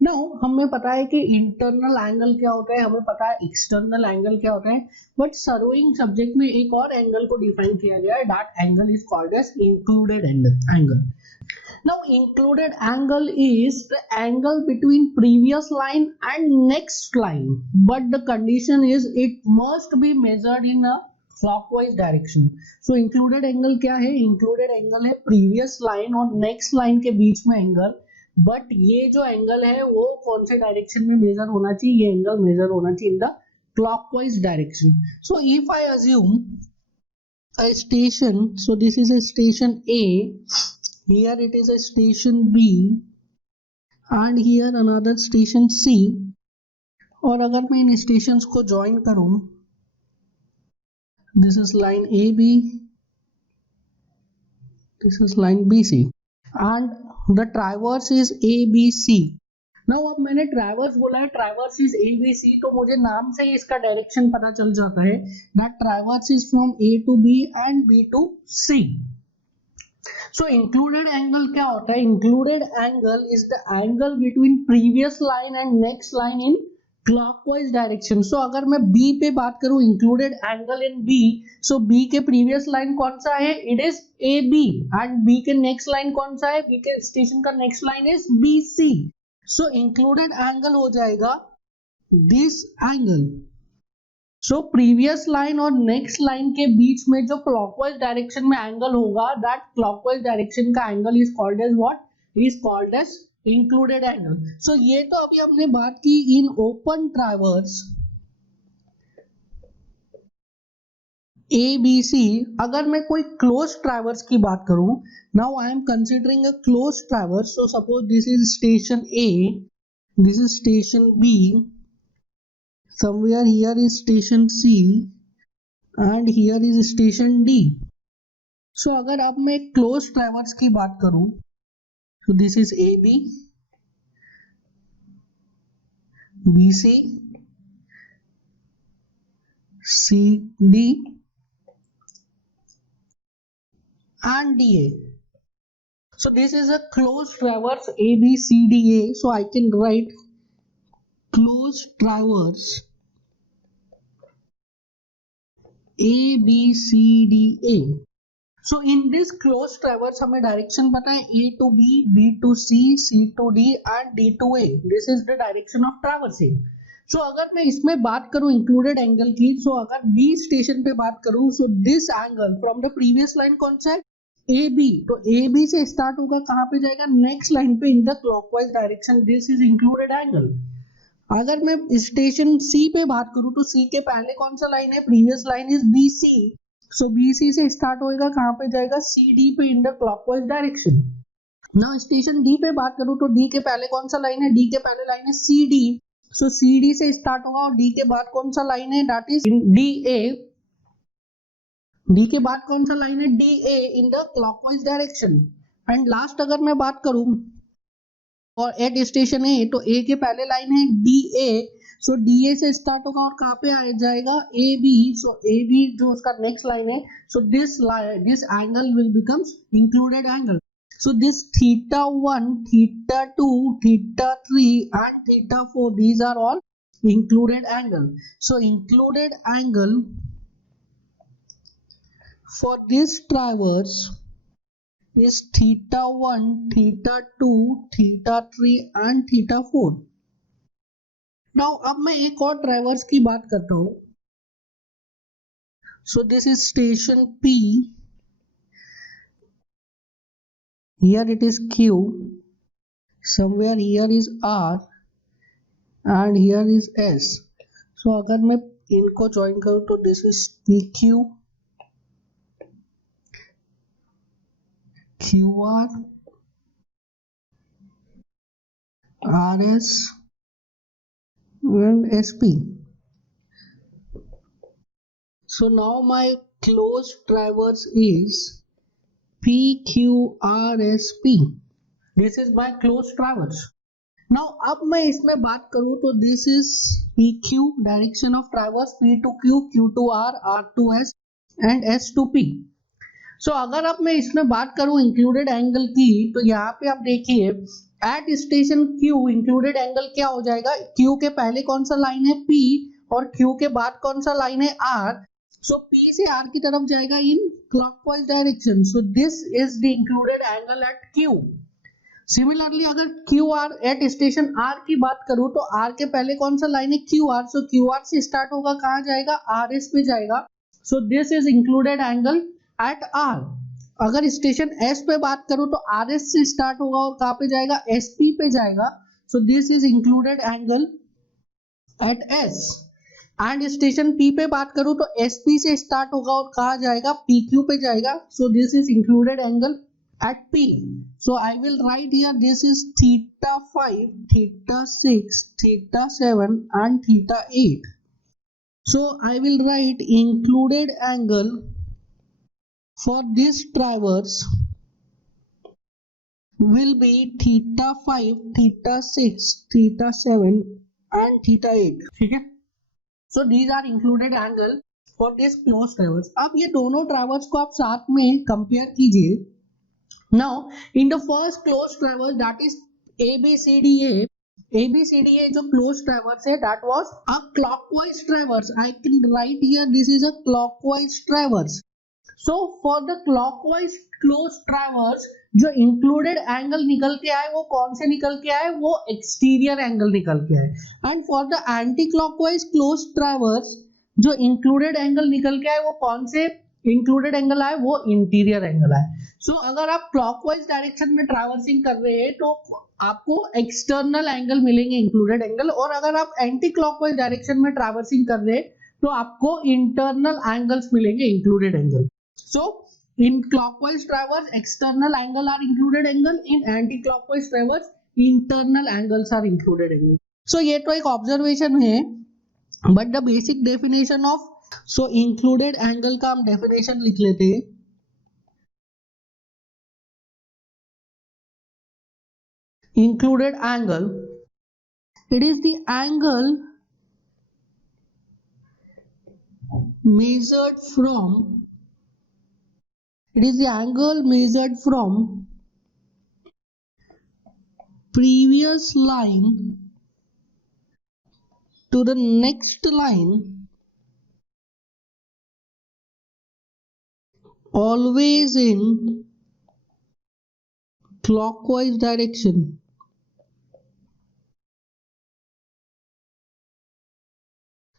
now हमें पता है कि इंटरनल एंगल क्या होता है, हमें पता है एक्सटर्नल एंगल क्या होता है, बट सर्विंग सब्जेक्ट में एक और एंगल को डिफाइन किया गया है, that angle is called as included angle. Now included angle is the angle between previous line and next line, but the condition is it must be measured in a clockwise direction. So included angle क्या है, included angle है previous line और next line के बीच में angle, but ये जो angle है वो कौन से डायरेक्शन में मेजर होना चाहिए, ये एंगल मेजर होना चाहिए in the clockwise direction. So if I assume a station, so this is a station A, here it is a station B and here another station C, और अगर मैं इन stations को join करूं, this is line AB, this is line BC and the traverse is ABC. Now अब मैंने traverse बोला है, traverse is ABC, तो मुझे नाम से ही इसका डायरेक्शन पता चल जाता है, that traverse is from A to B and B to C. So included angle क्या होता है, included angle is the angle between previous line and next line in clockwise direction. So अगर मैं B पे बात करूं, included angle in B, so B के previous line कौन सा है, it is AB and B के next line कौन सा है, B के station का next line is BC. So included angle हो जाएगा this angle. So previous line और नेक्स्ट लाइन के बीच में जो क्लॉकवाइज डायरेक्शन में एंगल होगा, दैट क्लॉकवाइज डायरेक्शन का angle is called as what, is called as included angle. So ये तो अभी हमने बात की इन ओपन ट्रैवर्स ABC। अगर मैं कोई क्लोज ट्रैवर्स की बात करूं, now I am considering a close traverse, so suppose this is station A, this is station B, somewhere here is station C and here is station D. So अगर अब मैं close traverse की बात करूं, so this is AB, BC, CD and DA. So this is a close traverse ABCDA. So I can write close traverse ABCDA. So in this close traverse हमें direction पता है A to B, B to C, C to D and D to A. This is the direction of traversing. So अगर मैं इसमें बात करूं included angle की, so अगर B स्टेशन पे बात करूं, so this angle from the previous line कौन सा है, AB, तो AB से स्टार्ट होगा, कहां पे जाएगा, नेक्स्ट लाइन पे in the clockwise direction, this is included angle. अगर मैं स्टेशन C पे बात करूं तो C के पहले कौन सा लाइन है, previous line is BC, so BC से स्टार्ट होएगा, कहां पे जाएगा, CD पे in the clockwise direction. Now station D पे बात करूं तो D के पहले कौन सा लाइन है, D के पहले लाइन है CD, सो CD से स्टार्ट होगा और D के बाद कौन सा लाइन है, दैट इज DA, डी के बाद कौन सा लाइन है, D A in the clockwise direction. And last अगर मैं बात करूं और एट स्टेशन ए, तो ए के पहले लाइन है D A, so D A से स्टार्ट होगा और कहाँ पे आ जाएगा, ए बी। सो ए बी जो उसका नेक्स्ट लाइन है, so this angle will becomes included angle. So this theta 1, theta 2, theta 3 and theta 4, these are all included angle. So included angle for this traverse is theta 1, theta 2, theta 3 and theta 4. Now अब मैं एक और traverse की बात करता हूँ. So this is station P. Here it is Q, somewhere here is R and here is S. So अगर मैं इनको ज्वाइन करूँ तो this is PQ, QR, RS and SP. So now my closed traverse is PQRSP. This is my closed traverse. Now अब मैं इसमें बात करूं तो this is PQ, direction of traverse, P to Q, Q to R, R to S and S to P. So अगर अब मैं इसमें बात करूं इंक्लूडेड एंगल की, तो यहाँ पे आप देखिए at station Q included angle क्या हो जाएगा, Q के पहले कौन सा लाइन है, P, और Q के बाद कौन सा लाइन है, R. So P से R की तरफ जाएगा in clockwise direction. So this is the included angle at Q. Similarly अगर QR at station R की बात करूं तो R के पहले कौन सा लाइन है, QR. So QR से स्टार्ट होगा, कहाँ जाएगा, RS पे जाएगा. So this is included angle at R. अगर स्टेशन S पे बात करूं तो RS से स्टार्ट होगा और कहाँ पे जाएगा, SP पे जाएगा. So this is included angle at S. And station P पे बात करूं तो SP से स्टार्ट होगा और कहाँ जाएगा, PQ पे जाएगा. So this is included angle at P. So I will write here this is theta 5, theta 6, theta 7 and theta 8. So I will write included angle for this traverse will be theta 5, theta 6, theta 7 and theta 8. ठीक है. So these are included angle for this closed traverse. अब ये दोनों traverse को आप साथ में compare कीजिए. Now in the first closed traverse, that is ABCDA जो closed traverse है, that was a clockwise traverse. I can write here this is a clockwise traverse. So for the clockwise closed traverse जो included angle निकल के आए वो कौन से निकल के आए, वो exterior angle निकल के आए. And for the anti clockwise closed traverse जो included angle निकल के आए वो कौन से included angle आए, वो interior angle आए. So अगर आप clockwise direction में traversing कर रहे हैं तो आपको external angle मिलेंगे included angle, और अगर आप anti clockwise direction में traversing कर रहे हैं तो आपको internal angles मिलेंगे included angle. So in clockwise traverse external angle are included angle, in anti-clockwise traverse internal angles are included angle. So ये तो एक observation है, but the basic definition of so included angle का हम definition लिख लेते हैं. Included angle, it is the angle measured from previous line to the next line, always in clockwise direction.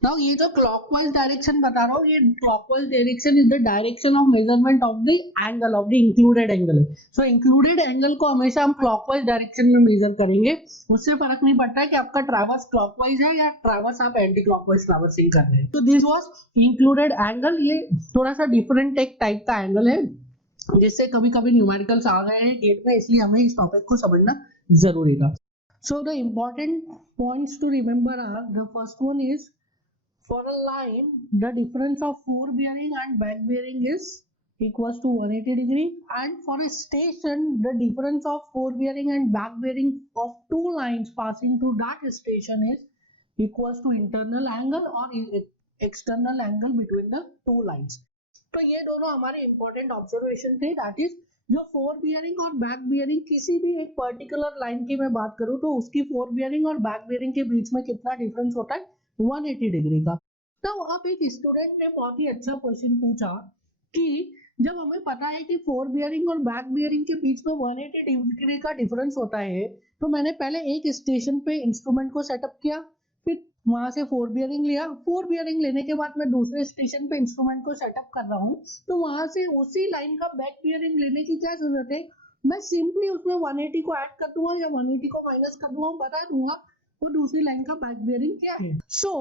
Now ये जो clockwise direction बता रहा हूँ, ये clockwise direction is the direction of measurement of the angle of the included angle. So included angle को हमेशा हम clockwise direction में measure करेंगे. उससे फर्क नहीं पड़ता है कि आपका traverse clockwise है या traverse आप anti clockwise traversing कर रहे हैं. So this was included angle. ये थोड़ा सा different एक type का angle है जिससे कभी कभी न्यूमेरिकल्स आ गए हैं गेट में, इसलिए हमें इस टॉपिक को समझना जरूरी था. So the important points to remember are, the first one is For a line, the difference of forebearing and back bearing is equals to 180 degree, and for a station, the difference of forebearing and back bearing of two lines passing through that station is equals to internal angle or external angle between the two lines. तो ये दोनों हमारे important observation थे. That is, जो four bearing और back bearing किसी भी एक पर्टिकुलर लाइन की मैं बात करूं तो उसकी फोर बियरिंग और बैक बियरिंग के बीच में कितना डिफरेंस होता है, 180 डिग्री का. तो अब एक स्टूडेंट ने बहुत ही अच्छा क्वेश्चन पूछा कि जब हमें पता है कि फोर बियरिंग और बैक बियरिंग के बीच में 180 डिग्री का डिफरेंस होता है, तो मैंने पहले एक स्टेशन पे इंस्ट्रूमेंट को सेटअप किया, फिर वहां से फोर बियरिंग लिया. फोर बियरिंग लेने के बाद मैं दूसरे स्टेशन पे इंस्ट्रूमेंट को सेटअप कर रहा हूँ, तो वहां से उसी लाइन का बैक बियरिंग लेने की क्या जरूरत है, मैं सिंपली उसमें 180 को ऐड कर दूंगा या 180 को माइनस कर दूंगा, बता दूंगा वो दूसरी लाइन का बैक बियरिंग क्या है. So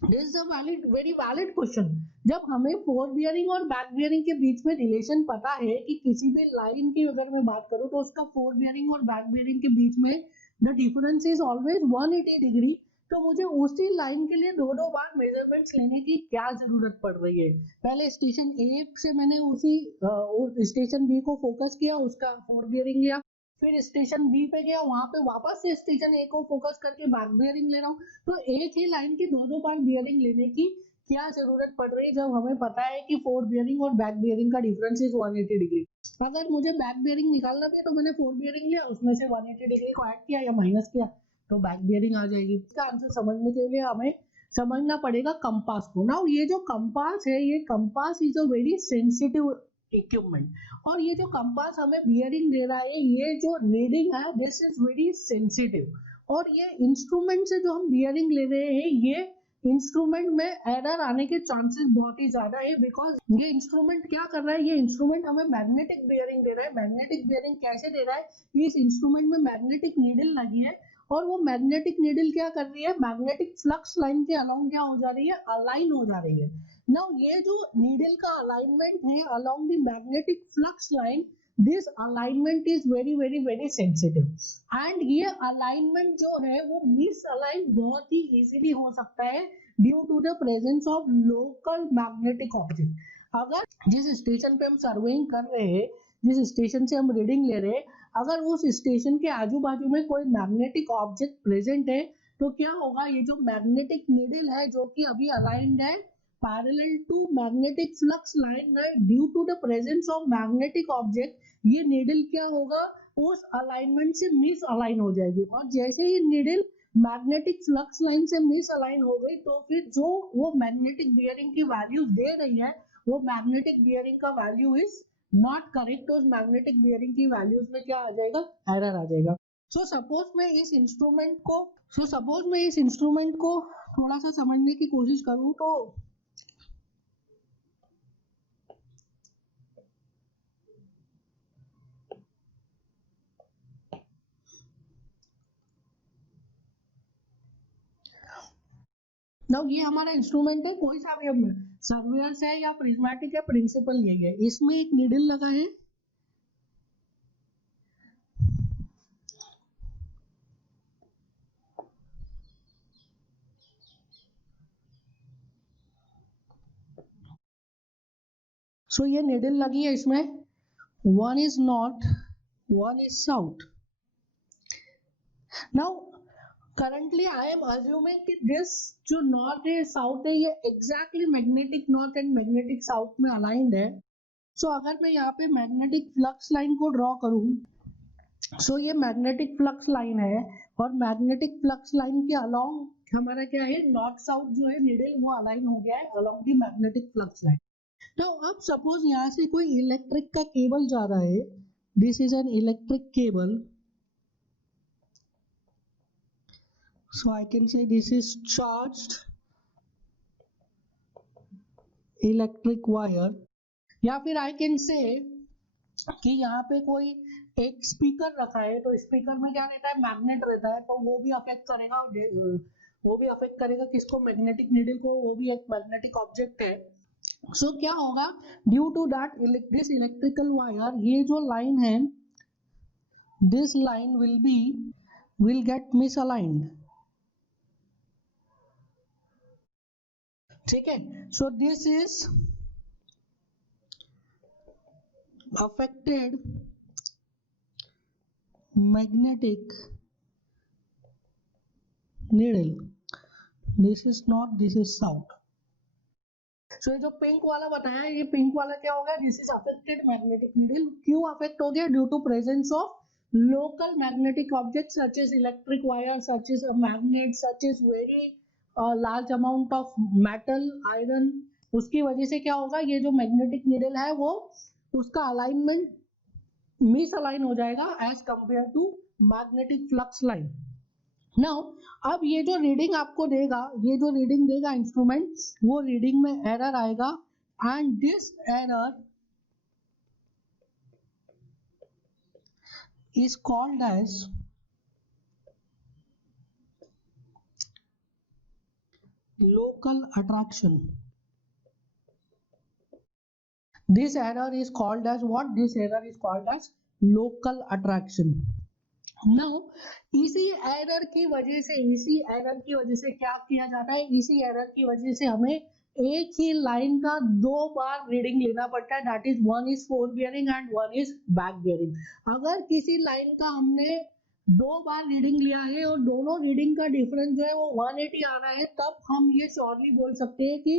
this is a valid, very valid question. जब हमें फोर बियरिंग और बैक बियरिंग के बीच में रिलेशन पता है कि किसी भी लाइन की अगर मैं बात करूं तो उसका फोर बियरिंग और बैक बियरिंग के बीच में the difference is always 180 degree, तो मुझे उसी लाइन के लिए दो दो बार मेजरमेंट्स लेने की क्या जरूरत पड़ रही है. पहले स्टेशन ए से मैंने उसी स्टेशन बी को फोकस किया, उसका फोर बियरिंग लिया, फिर स्टेशन बी पे गया, वहां पे वापस से स्टेशन ए को फोकस करके बैक बियरिंग ले रहा हूँ. तो एक ही लाइन की दो दो बार बियरिंग लेने की क्या जरूरत पड़ रही है जब हमें पता है कि फोर बियरिंग और बैक बियरिंग का डिफरेंस इज 180 डिग्री. अगर मुझे बैक बियरिंग निकालना भी है तो मैंने फोर बियरिंग लिया, उसमें से 180 डिग्री को ऐड किया या माइनस किया तो बैक बियरिंग आ जाएगी. इसका आंसर समझने के लिए हमें समझना पड़ेगा कंपास को. नाउ ये जो कंपास है, ये compass is a very sensitive equipment, और ये जो कंपास हमें बियरिंग दे रहा है, ये जो रीडिंग है दिस इज वेरी सेंसिटिव, और ये इंस्ट्रूमेंट से जो हम बियरिंग ले रहे हैं ये इंस्ट्रूमेंट में एरर आने के चांसेस बहुत ही ज्यादा है, बिकॉज ये इंस्ट्रूमेंट क्या कर रहा है, ये इंस्ट्रूमेंट हमें मैग्नेटिक बियरिंग दे रहा है. मैग्नेटिक बियरिंग कैसे दे रहा है, इस इंस्ट्रूमेंट में मैग्नेटिक नीडल लगी है, और वो मैग्नेटिक नीडल क्या कर रही है, मैग्नेटिक फ्लक्स लाइन के अलोंग क्या हो जा रही है, अलाइन हो जा रही है. नाउ ये जो नीडल का अलाइनमेंट है along the magnetic flux line, this alignment is very very very sensitive, and ये अलाइनमेंट जो है वो मिस अलाइन बहुत ही इजीली हो सकता है due to the presence of local magnetic object. अगर जिस स्टेशन पे हम सर्वेइंग कर रहे हैं, जिस स्टेशन से हम रीडिंग ले रहे हैं, अगर उस स्टेशन के आजू बाजू में कोई मैग्नेटिक ऑब्जेक्ट प्रेजेंट है तो क्या होगा, ये जो मैग्नेटिक नीडल है जो कि अभी अलाइंड है parallel to magnetic flux line है, due to the presence of magnetic object, ये नीडल क्या होगा, उस अलाइनमेंट से मिस अलाइन हो जाएगी. और जैसे ही नीडल मैग्नेटिक फ्लक्स लाइन से मिस अलाइन हो गई तो फिर जो वो मैग्नेटिक बियरिंग की वैल्यू दे रही है वो मैग्नेटिक बियरिंग का वैल्यू इज नॉट करेक्ट, तो उस मैग्नेटिक बियरिंग की वैल्यूज में क्या आ जाएगा, एरर आ जाएगा. सो सपोज मैं इस इंस्ट्रूमेंट को थोड़ा सा समझने की कोशिश करूं तो नाउ ये हमारा इंस्ट्रूमेंट है, कोई सा भी सर्वियर्स है या प्रिज्मेटिक है, प्रिंसिपल यही है. इसमें एक नीडल लगा है, सो ये नीडल लगी है इसमें, one is north one is south. Now currently I am assuming कि दिस जो नॉर्थ है साउथ है ये exactly magnetic north and magnetic south में अलाइंड है. सो अगर मैं यहाँ पे मैग्नेटिक फ्लक्स लाइन को ड्रॉ करूँ, सो ये मैग्नेटिक फ्लक्स लाइन है, और मैग्नेटिक फ्लक्स लाइन के अलोंग हमारा क्या है, नॉर्थ साउथ जो है नीडल वो अलाइन हो गया है along the magnetic flux line. तो अब सपोज यहाँ से कोई इलेक्ट्रिक का केबल जा रहा है, this is an electric cable, so I can say this is charged electric wire, या फिर I can say कि यहाँ पे कोई एक स्पीकर रखा है, तो स्पीकर में क्या रहता है, मैग्नेट रहता है, तो वो भी अफेक्ट करेगा किसको, मैग्नेटिक नीडल को, वो भी एक मैग्नेटिक ऑब्जेक्ट है. सो क्या होगा, due to that this electrical wire, ये जो लाइन है this line will get misaligned. ठीक है, so this is affected magnetic needle. This is north, this is south. So ये जो पिंक वाला बताया, ये पिंक वाला क्या होगा, this is affected magnetic needle. क्यों अफेक्ट हो गया? Due to presence of local magnetic objects such as electric wire, such as a magnet, such as very large amount of metal, iron. उसकी वजह से क्या होगा, ये जो मैग्नेटिक नीडल है वो उसका अलाइनमेंट मिसअलाइन हो जाएगा as compare to magnetic flux line. Now अब ये जो रीडिंग आपको देगा, ये जो रीडिंग देगा इंस्ट्रूमेंट, वो रीडिंग में एरर आएगा and this error is called as local attraction. This error is called as what? This error is called as local attraction. Now इसी एरर की वजह से क्या किया जाता है, इसी एरर की वजह से हमें एक ही लाइन का दो बार रीडिंग लेना पड़ता है. That is one is four bearing and one is back bearing. अगर किसी लाइन का हमने दो बार रीडिंग लिया है और दोनों रीडिंग का डिफरेंस जो है वो 180 आ रहा है, तब हम ये श्योरली बोल सकते हैं कि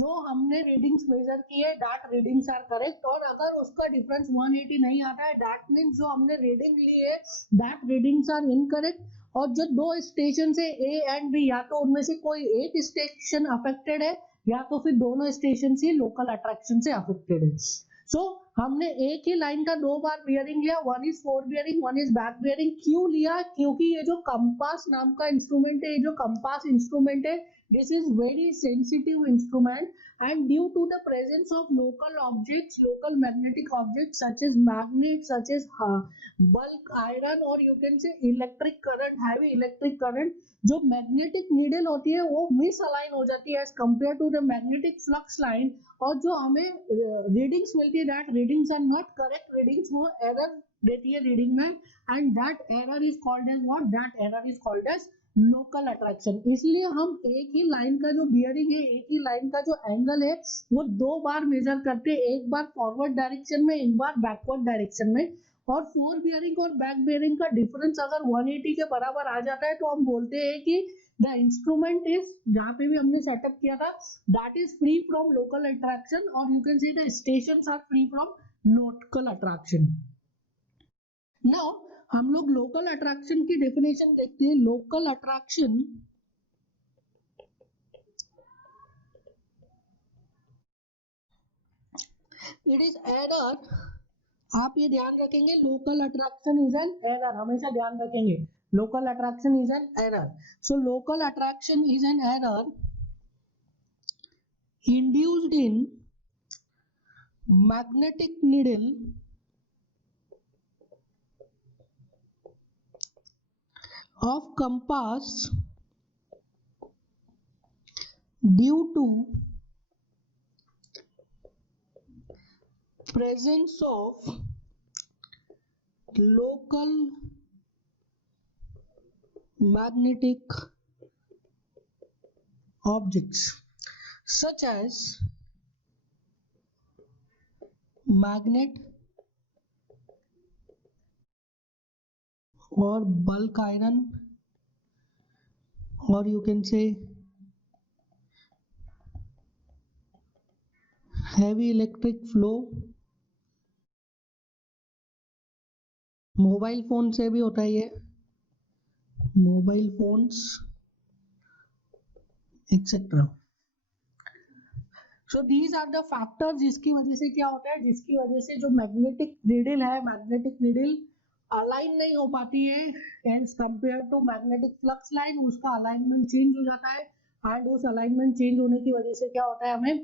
जो हमने रीडिंग्स मेजर की है दैट रीडिंग्स आर करेक्ट. और अगर उसका डिफरेंस 180 नहीं आता है, दैट मीन्स जो हमने रीडिंग ली है दैट रीडिंग्स आर इनकरेक्ट. और जो दो स्टेशन है ए एंड बी, या तो उनमें से कोई एक स्टेशन अफेक्टेड है या तो फिर दोनों स्टेशन ही लोकल अट्रैक्शन से अफेक्टेड है. सो हमने एक ही लाइन का दो बार बियरिंग लिया, one is four bearing, one is back bearing. क्यों लिया? क्योंकि ये जो कंपास नाम का इंस्ट्रूमेंट है, ये जो कंपास इंस्ट्रूमेंट है, this is very sensitive instrument, and due to the presence of local objects, local magnetic objects such as magnets, such as bulk iron, or you can say electric current, heavy electric current, जो magnetic needle होती है वो misalign हो जाती है as compare to the magnetic flux line. और जो हमें रीडिंग्स मिलती है that readings are not correct readings, वो एरर देती है रीडिंग में, and that error is called as what? That error is called as local attraction. इसलिए हम एक ही लाइन का जो बियरिंग है, एक ही लाइन का जो एंगल है, वो दो बार मेजर करते हैं, एक बार फॉरवर्ड डायरेक्शन में, एक बार बैकवर्ड डायरेक्शन में. और फोर बियरिंग और बैक बियरिंग का डिफरेंस अगर 180 के बराबर आ जाता है तो हम बोलते हैं कि द इंस्ट्रूमेंट इज, जहां पे भी हमने सेटअप किया था, that is free from local attraction, और you can say the stations are free from local attraction. Now हम लोग लोकल अट्रैक्शन की डेफिनेशन देखते हैं. Local attraction it is error. आप ये ध्यान रखेंगे, local attraction is an error, हमेशा ध्यान रखेंगे, local attraction is an error. So local attraction is an error induced in magnetic needle of compass due to presence of local magnetic objects such as magnet or bulk iron, or you can say heavy electric flow. Mobile phone से भी होता है ये, mobile phones etcetera. So these are the factors जिसकी वजह से क्या होता है, जिसकी वजह से जो मैग्नेटिक नीडल है, मैग्नेटिक नीडल अलाइन नहीं हो पाती है as compare to magnetic flux line. उसका अलाइनमेंट चेंज हो जाता है एंड उस अलाइनमेंट चेंज होने की वजह से क्या होता है, हमें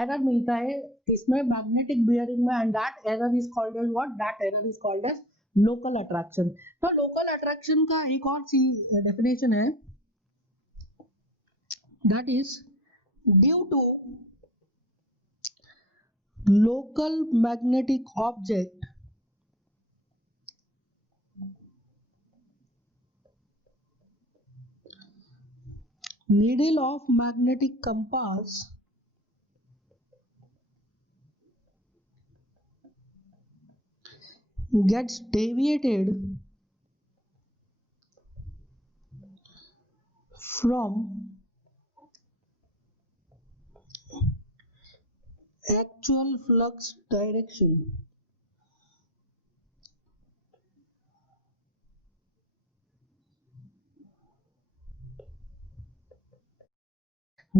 एरर मिलता है इसमें मैग्नेटिक बियरिंग में, and that error is called as what? That error is called as local attraction. तो लोकल अट्रैक्शन का एक और डेफिनेशन है, that is due to local magnetic object needle of magnetic compass gets deviated from actual flux direction.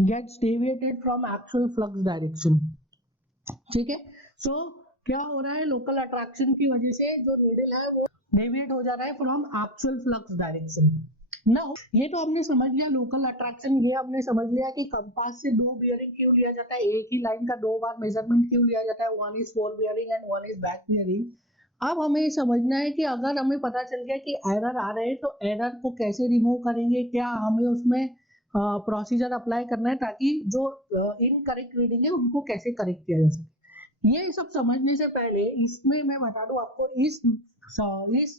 Gets deviated from actual flux direction. ठीक है, so क्या हो रहा है, लोकल अट्रैक्शन की वजह से जो नीडल है वो डेविएट हो जा रहा है from actual flux direction. Now ये तो हमने समझ लिया लोकल अट्रैक्शन, ये हमने समझ लिया कि कंपास से दो बियरिंग क्यों लिया जाता है, एक ही लाइन का दो बार मेजरमेंट क्यों लिया जाता है, one is four bearing and one is back bearing. अब हमें समझना है कि अगर हमें पता चल गया कि एरर आ रहे हैं तो एरर को कैसे रिमूव करेंगे, क्या हमें उसमें प्रोसीजर अप्लाई करना है ताकि जो इनकरेक्ट रीडिंग है उनको कैसे करेक्ट किया जा सके. ये सब समझने से पहले इसमें मैं बता दूं आपको, इस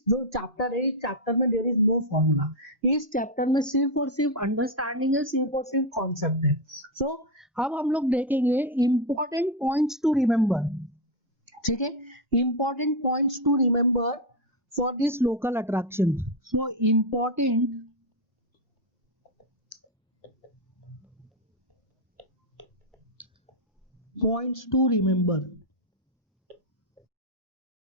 जो चैप्टर है, इस चैप्टर में देयर इज नो फॉर्मूला. इस चैप्टर में सिर्फ और सिर्फ अंडरस्टैंडिंग है, सिर्फ और सिर्फ कॉन्सेप्ट है. सो अब हम लोग देखेंगे इंपॉर्टेंट पॉइंट्स टू रिमेंबर. ठीक है, important points to remember for this local attraction. So important points to remember.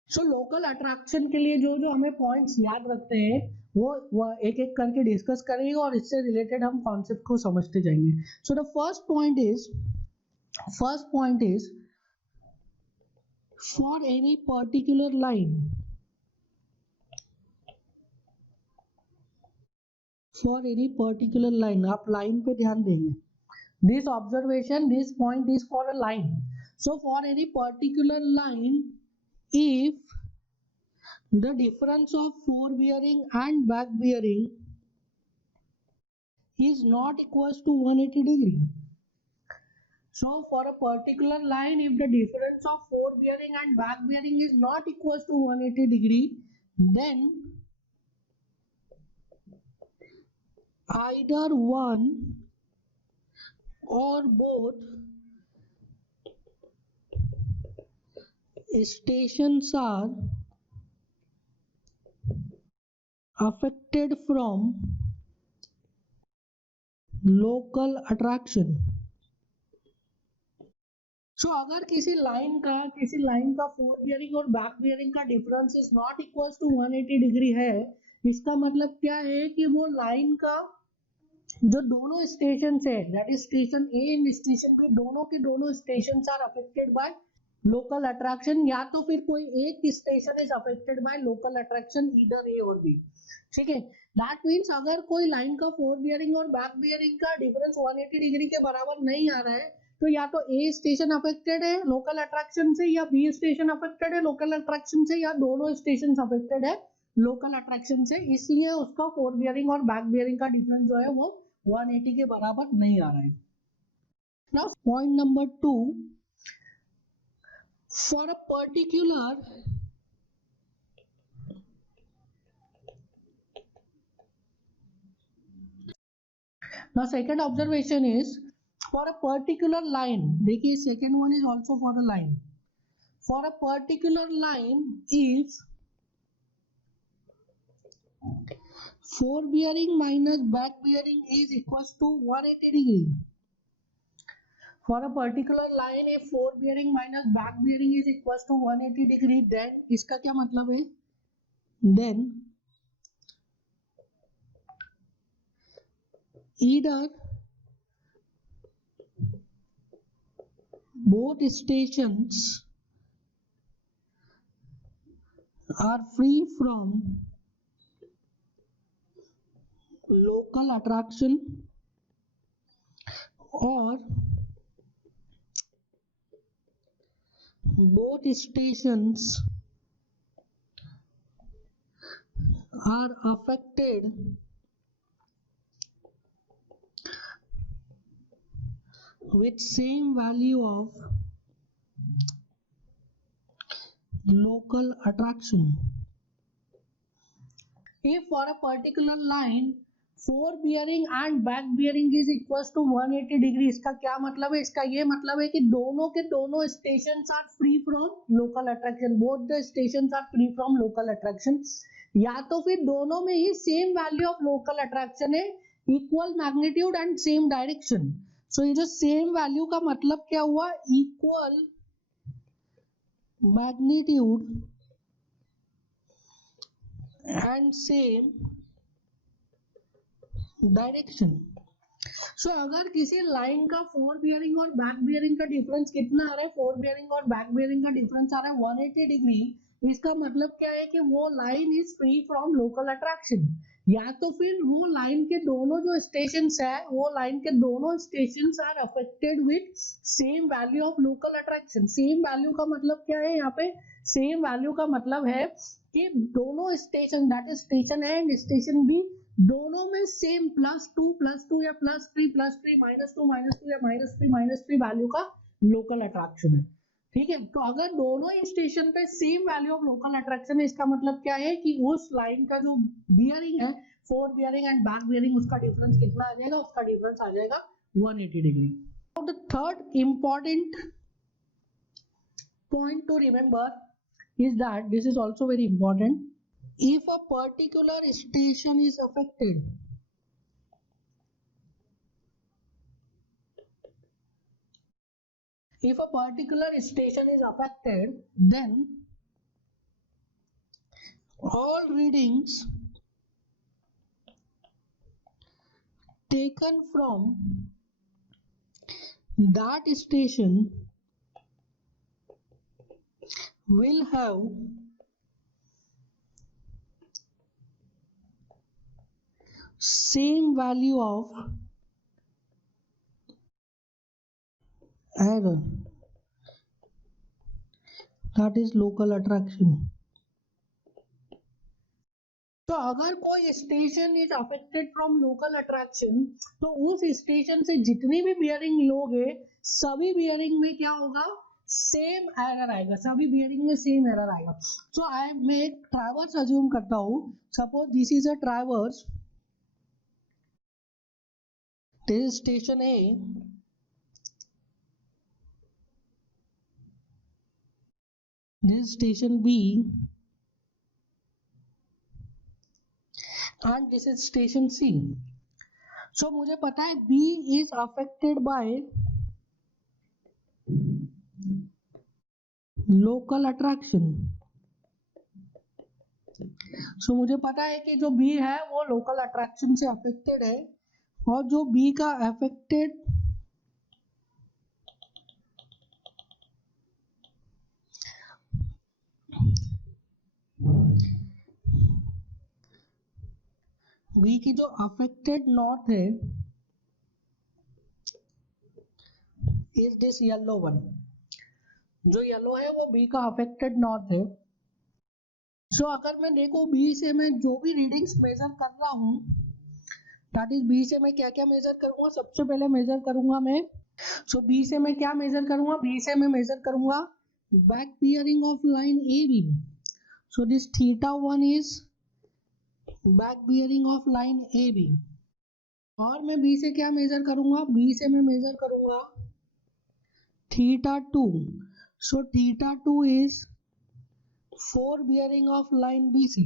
So local attraction के लिए जो जो हमें पॉइंट्स याद रखते हैं वो एक एक करके डिस्कस करेंगे और इससे रिलेटेड हम कॉन्सेप्ट को समझते जाएंगे. So the first point is for any particular line, for any particular line, आप लाइन पे ध्यान देंगे. This observation, this point is for a line. So for any particular line, if the difference of forward bearing and back bearing is not equals to 180 degree. So for a particular line, if the difference of forward bearing and back bearing is not equals to 180 degree, then either one or both stations are affected from local attraction. So अगर किसी line का four bearing और back bearing का difference is not equals to 180 degree है, इसका मतलब क्या है कि वो लाइन का जो दोनों स्टेशन है, that is station A and station B, दोनों के दोनों station are affected by local attraction, या तो फिर कोई एक station is affected by local attraction, either A और बी. ठीक है, दैट मीन्स अगर कोई लाइन का फोर बियरिंग और बैक बियरिंग का डिफरेंस 180 डिग्री के बराबर नहीं आ रहा है तो या तो ए स्टेशन अफेक्टेड है लोकल अट्रैक्शन से, या बी स्टेशन अफेक्टेड है लोकल अट्रैक्शन से, या दोनों स्टेशन अफेक्टेड है लोकल अट्रैक्शन से, इसलिए उसका फोर बियरिंग और बैक बियरिंग का डिफरेंस जो है वो 180 के बराबर नहीं आ रहा है. Now point number 2, for a particular now second observation is for a particular line. देखिए second one is also for a line. For a particular line, if forward bearing minus back bearing is equals to 180 degree. For a particular line, if forward bearing minus back bearing is equals to 180 degree, then इसका क्या मतलब है? Then either both stations are free from local attraction or both stations are affected with same value of local attraction. If for a particular line fore bearing and back bearing is equal to 180 degree. इसका क्या मतलब है? इसका ये मतलब है कि दोनों के दोनों station are free from local attraction, both the station are free from local attraction. या तो फिर दोनों में ही same value of local attraction है, equal magnitude and same direction. So ये जो सेम वैल्यू का मतलब क्या हुआ? Equal magnitude and same direction. So अगर किसी लाइन का फोर बियरिंग और बैक बियरिंग का डिफरेंस कितना आ रहा है? फोर बियरिंग और बैक बियरिंग का डिफरेंस आ रहा है 180 डिग्री। इसका मतलब क्या है? कि वो line is free from local attraction. या तो फिर वो लाइन के दोनों जो स्टेशंस है, वो लाइन के दोनों stations are affected with same value of local attraction. Same value का मतलब क्या है? यहाँ पे सेम वैल्यू का मतलब है कि दोनों station, that is station A and station B, दोनों में सेम +2 या +3 -2 या -3 वैल्यू का लोकल अट्रैक्शन है। ठीक है, तो अगर दोनों ही स्टेशन पे same value of local attraction है, इसका मतलब क्या है? कि उस लाइन का जो बियरिंग है, four bearing and back bearing, उसका डिफरेंस कितना आ जाएगा? उसका डिफरेंस आ जाएगा 180 degree. The third important point to remember is that this is also very important. If a particular station is affected, then all readings taken from that station will have same value of error, that is local attraction. तो अगर कोई station is affected from local attraction, तो उस station से जितनी भी bearing लोगे, सभी बियरिंग में क्या होगा? सेम एरर आएगा, सभी बियरिंग में सेम एरर आएगा। सो मैं एक ट्रैवर्स अज्यूम करता हूं। Suppose this is a traverse, this is station A, this is station B and this is station C. So मुझे पता है B is affected by local attraction. So मुझे पता है कि जो B है वो local attraction से affected है, और जो B का affected B की जो affected north है is this yellow one. जो येलो है वो B का affected north है। सो अगर मैं देखो B से मैं जो भी रीडिंग्स मेजर कर रहा हूँ, दैट इज B से मैं क्या क्या मेजर करूंगा? सबसे पहले मेजर करूंगा मैं, सो B से मैं क्या मेजर करूंगा? B से मैं मेजर करूंगा back bearing of line AB. So this θ1 is back bearing of line AB। और मैं B से क्या मेजर करूंगा? B से मैं मेजर करूंगा θ2. So θ2 is four bearing of line BC.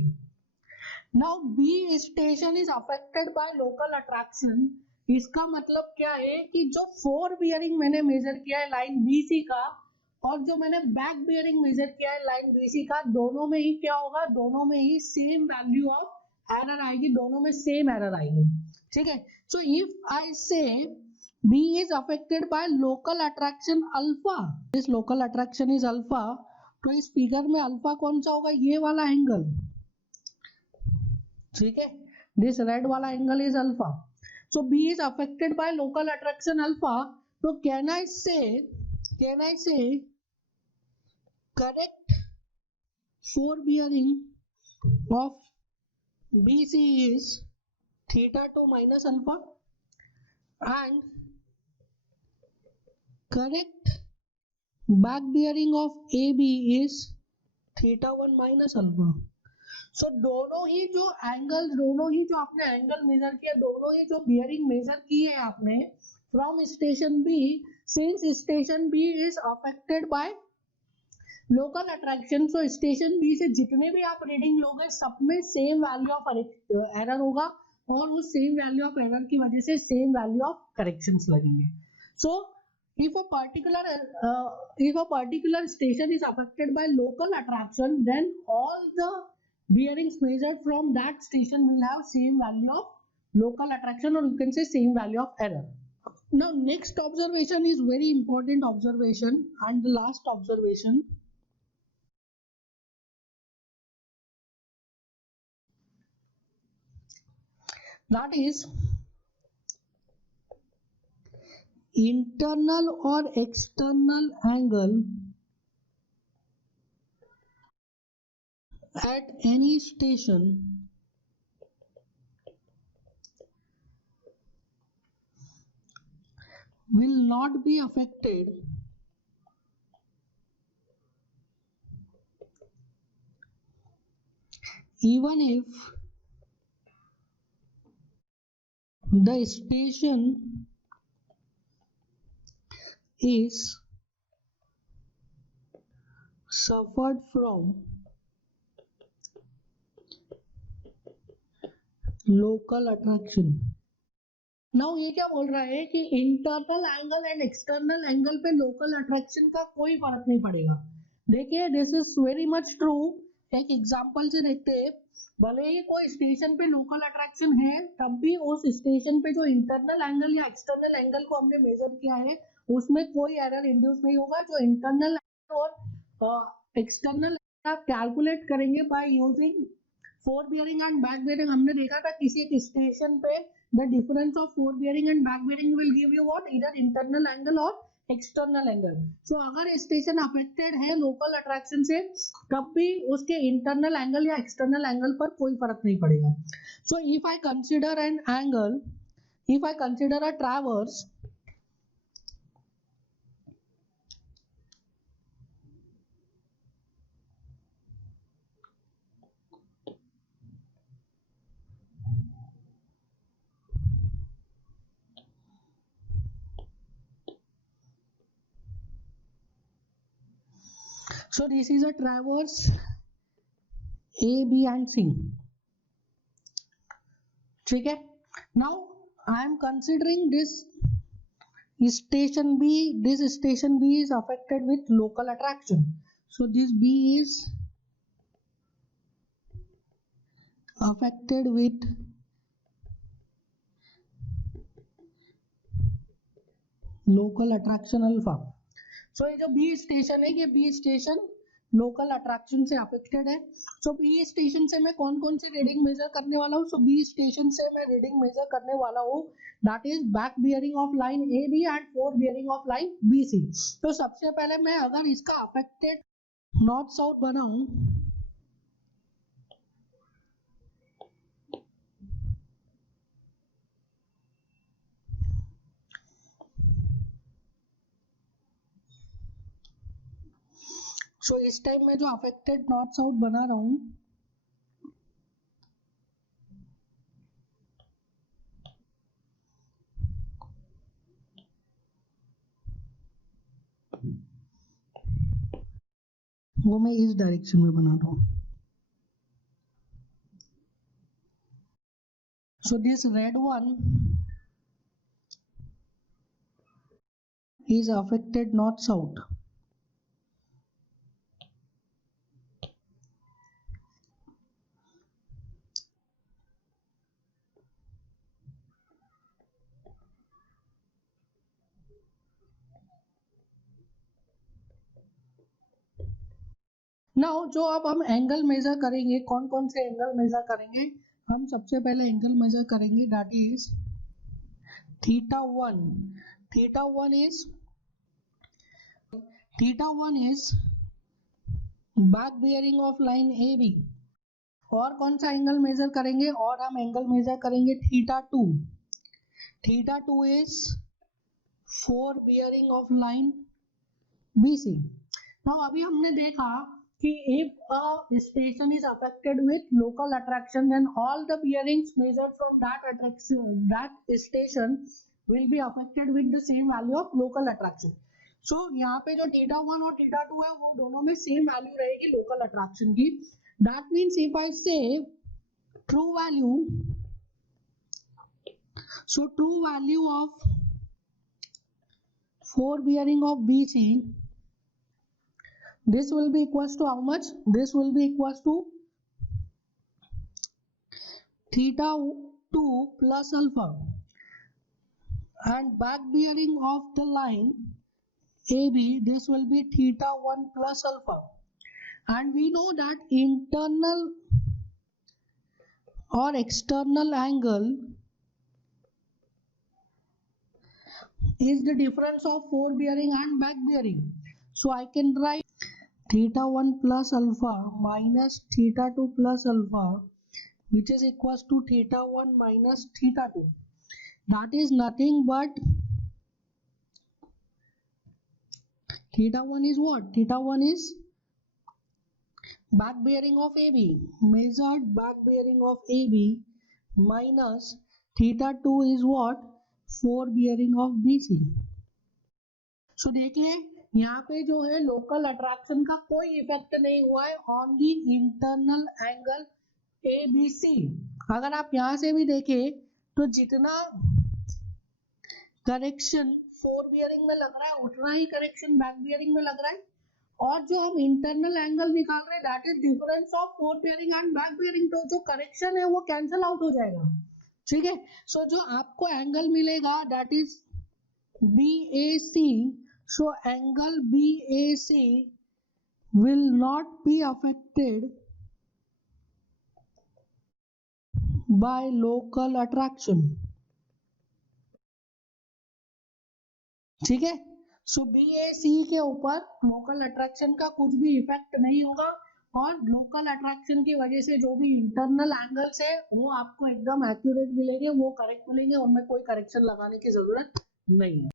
Now B station is affected by local attraction. इसका मतलब क्या है? कि जो फोर बियरिंग मैंने मेजर किया है लाइन BC का, और जो मैंने बैक बियरिंग मेजर किया है लाइन BC का, दोनों में ही क्या होगा? दोनों में ही सेम वैल्यू ऑफ एरर आएगी, दोनों में सेम एरर आएगी। ठीक है, सो इफ आई से B is affected by local attraction alpha, this local attraction is alpha, तो इस फिगर में अल्फा कौन सा होगा? ये वाला एंगल। ठीक है, दिस रेड वाला angle is alpha. So B is affected by local attraction alpha. तो can I say correct four bearing of BC is θ2 minus alpha, and correct back bearing of AB is θ1 minus alpha. सो दोनों ही जो angle, दोनों ही जो आपने angle measure किया, दोनों ही जो bearing major की है आपने from station B, since station B is affected by local attraction, so station B से जितने भी आप रीडिंग लोगे सब में सेम वैल्यू ऑफ एरर होगा और उस सेम वैल्यू ऑफ एरर की वजह से सेम वैल्यू ऑफ करेक्शंस लगेंगे. सो if a particular station is affected by local attraction, then all the bearings measured from that station will have same value of local attraction, or you can say same value of error. Now next observation is very important observation, and the last observation, that is internal or external angle at any station will not be affected even if the station is suffered from local attraction. Now ये क्या बोल रहा है कि internal angle and external angle पे local attraction का कोई फर्क नहीं पड़ेगा. देखिए this is very much true. एक एग्जांपल से देखते हैं, भले ही कोई स्टेशन पे लोकल अट्रैक्शन है तब भी उस स्टेशन पे जो इंटरनल एंगल या एक्सटर्नल एंगल को हमने मेजर किया है उसमें कोई एरर इंड्यूस नहीं होगा. जो इंटरनल और एक्सटर्नल आप कैलकुलेट करेंगे by using four bearing and back bearing. हमने देखा था किसी एक स्टेशन पे the difference of four bearing and back bearing will give you what, either internal angle or external angle. So अगर स्टेशन अफेक्टेड है लोकल अट्रैक्शन से तब भी उसके इंटरनल एंगल या एक्सटर्नल एंगल पर कोई फर्क नहीं पड़ेगा. So if I consider an angle, if I consider a traverse, so this is a traverse A, B and C. ठीक है. Now I am considering this station B. This station B is affected with local attraction. So this B is affected with local attraction alpha. So ये जो B station है, ये B station local attraction से affected है. सो B station से मैं कौन कौन से रीडिंग मेजर करने वाला हूँ? सो B स्टेशन से मैं रीडिंग मेजर करने वाला हूँ that is back bearing of line AB and four bearing of line BC. तो सबसे पहले मैं अगर इसका अफेक्टेड नॉर्थ साउथ बनाऊं, सो इस टाइम मैं जो अफेक्टेड नॉर्थ साउथ बना रहा हूं, वो मैं इस डायरेक्शन में बना रहा हूं. So this red one is affected north south. Now जो अब हम एंगल मेजर करेंगे, कौन कौन से एंगल मेजर करेंगे? हम सबसे पहले एंगल मेजर करेंगे that is theta one. Theta one is back bearing of line A B. और कौन सा एंगल मेजर करेंगे? और हम एंगल मेजर करेंगे theta two. Theta two is four bearing of line B C. Now अभी हमने देखा कि if a station is affected with local attraction, then all the bearings measured from that station will be affected with the same value of local attraction. So यहाँ पे जो theta 1 और theta 2 है वो दोनों में सेम वैल्यू रहेगी local attraction की. That means if I say true value, so true value of 4 bearing of BC, this will be equals to how much? This will be equals to theta 2 plus alpha, and back bearing of the line AB, this will be theta 1 plus alpha. And we know that internal or external angle is the difference of forward bearing and back bearing. So I can write theta 1 plus alpha minus theta 2 plus alpha, which is equals to theta 1 minus theta 2. That is nothing but theta 1 is what? Theta 1 is back bearing of AB, measured back bearing of AB, minus theta 2 is what? forward bearing of BC. So देखिए यहाँ पे जो है local attraction का कोई effect नहीं हुआ है on the internal angle ABC. अगर आप यहाँ से भी देखें तो जितना करेक्शन फोर बियरिंग में लग रहा है उतना ही करेक्शन बैक बियरिंग में लग रहा है, और जो हम इंटरनल एंगल निकाल रहे हैं that is difference of four bearing and back bearing, तो जो करेक्शन है वो कैंसिल आउट हो जाएगा. ठीक है. सो जो आपको एंगल मिलेगा that is BAC. So angle BAC will not be affected by local attraction. ठीक है. सो BAC के ऊपर लोकल अट्रैक्शन का कुछ भी इफेक्ट नहीं होगा, और लोकल अट्रैक्शन की वजह से जो भी इंटरनल एंगल्स है वो आपको एकदम एक्यूरेट मिलेंगे, वो करेक्ट मिलेंगे, उनमें कोई करेक्शन लगाने की जरूरत नहीं है.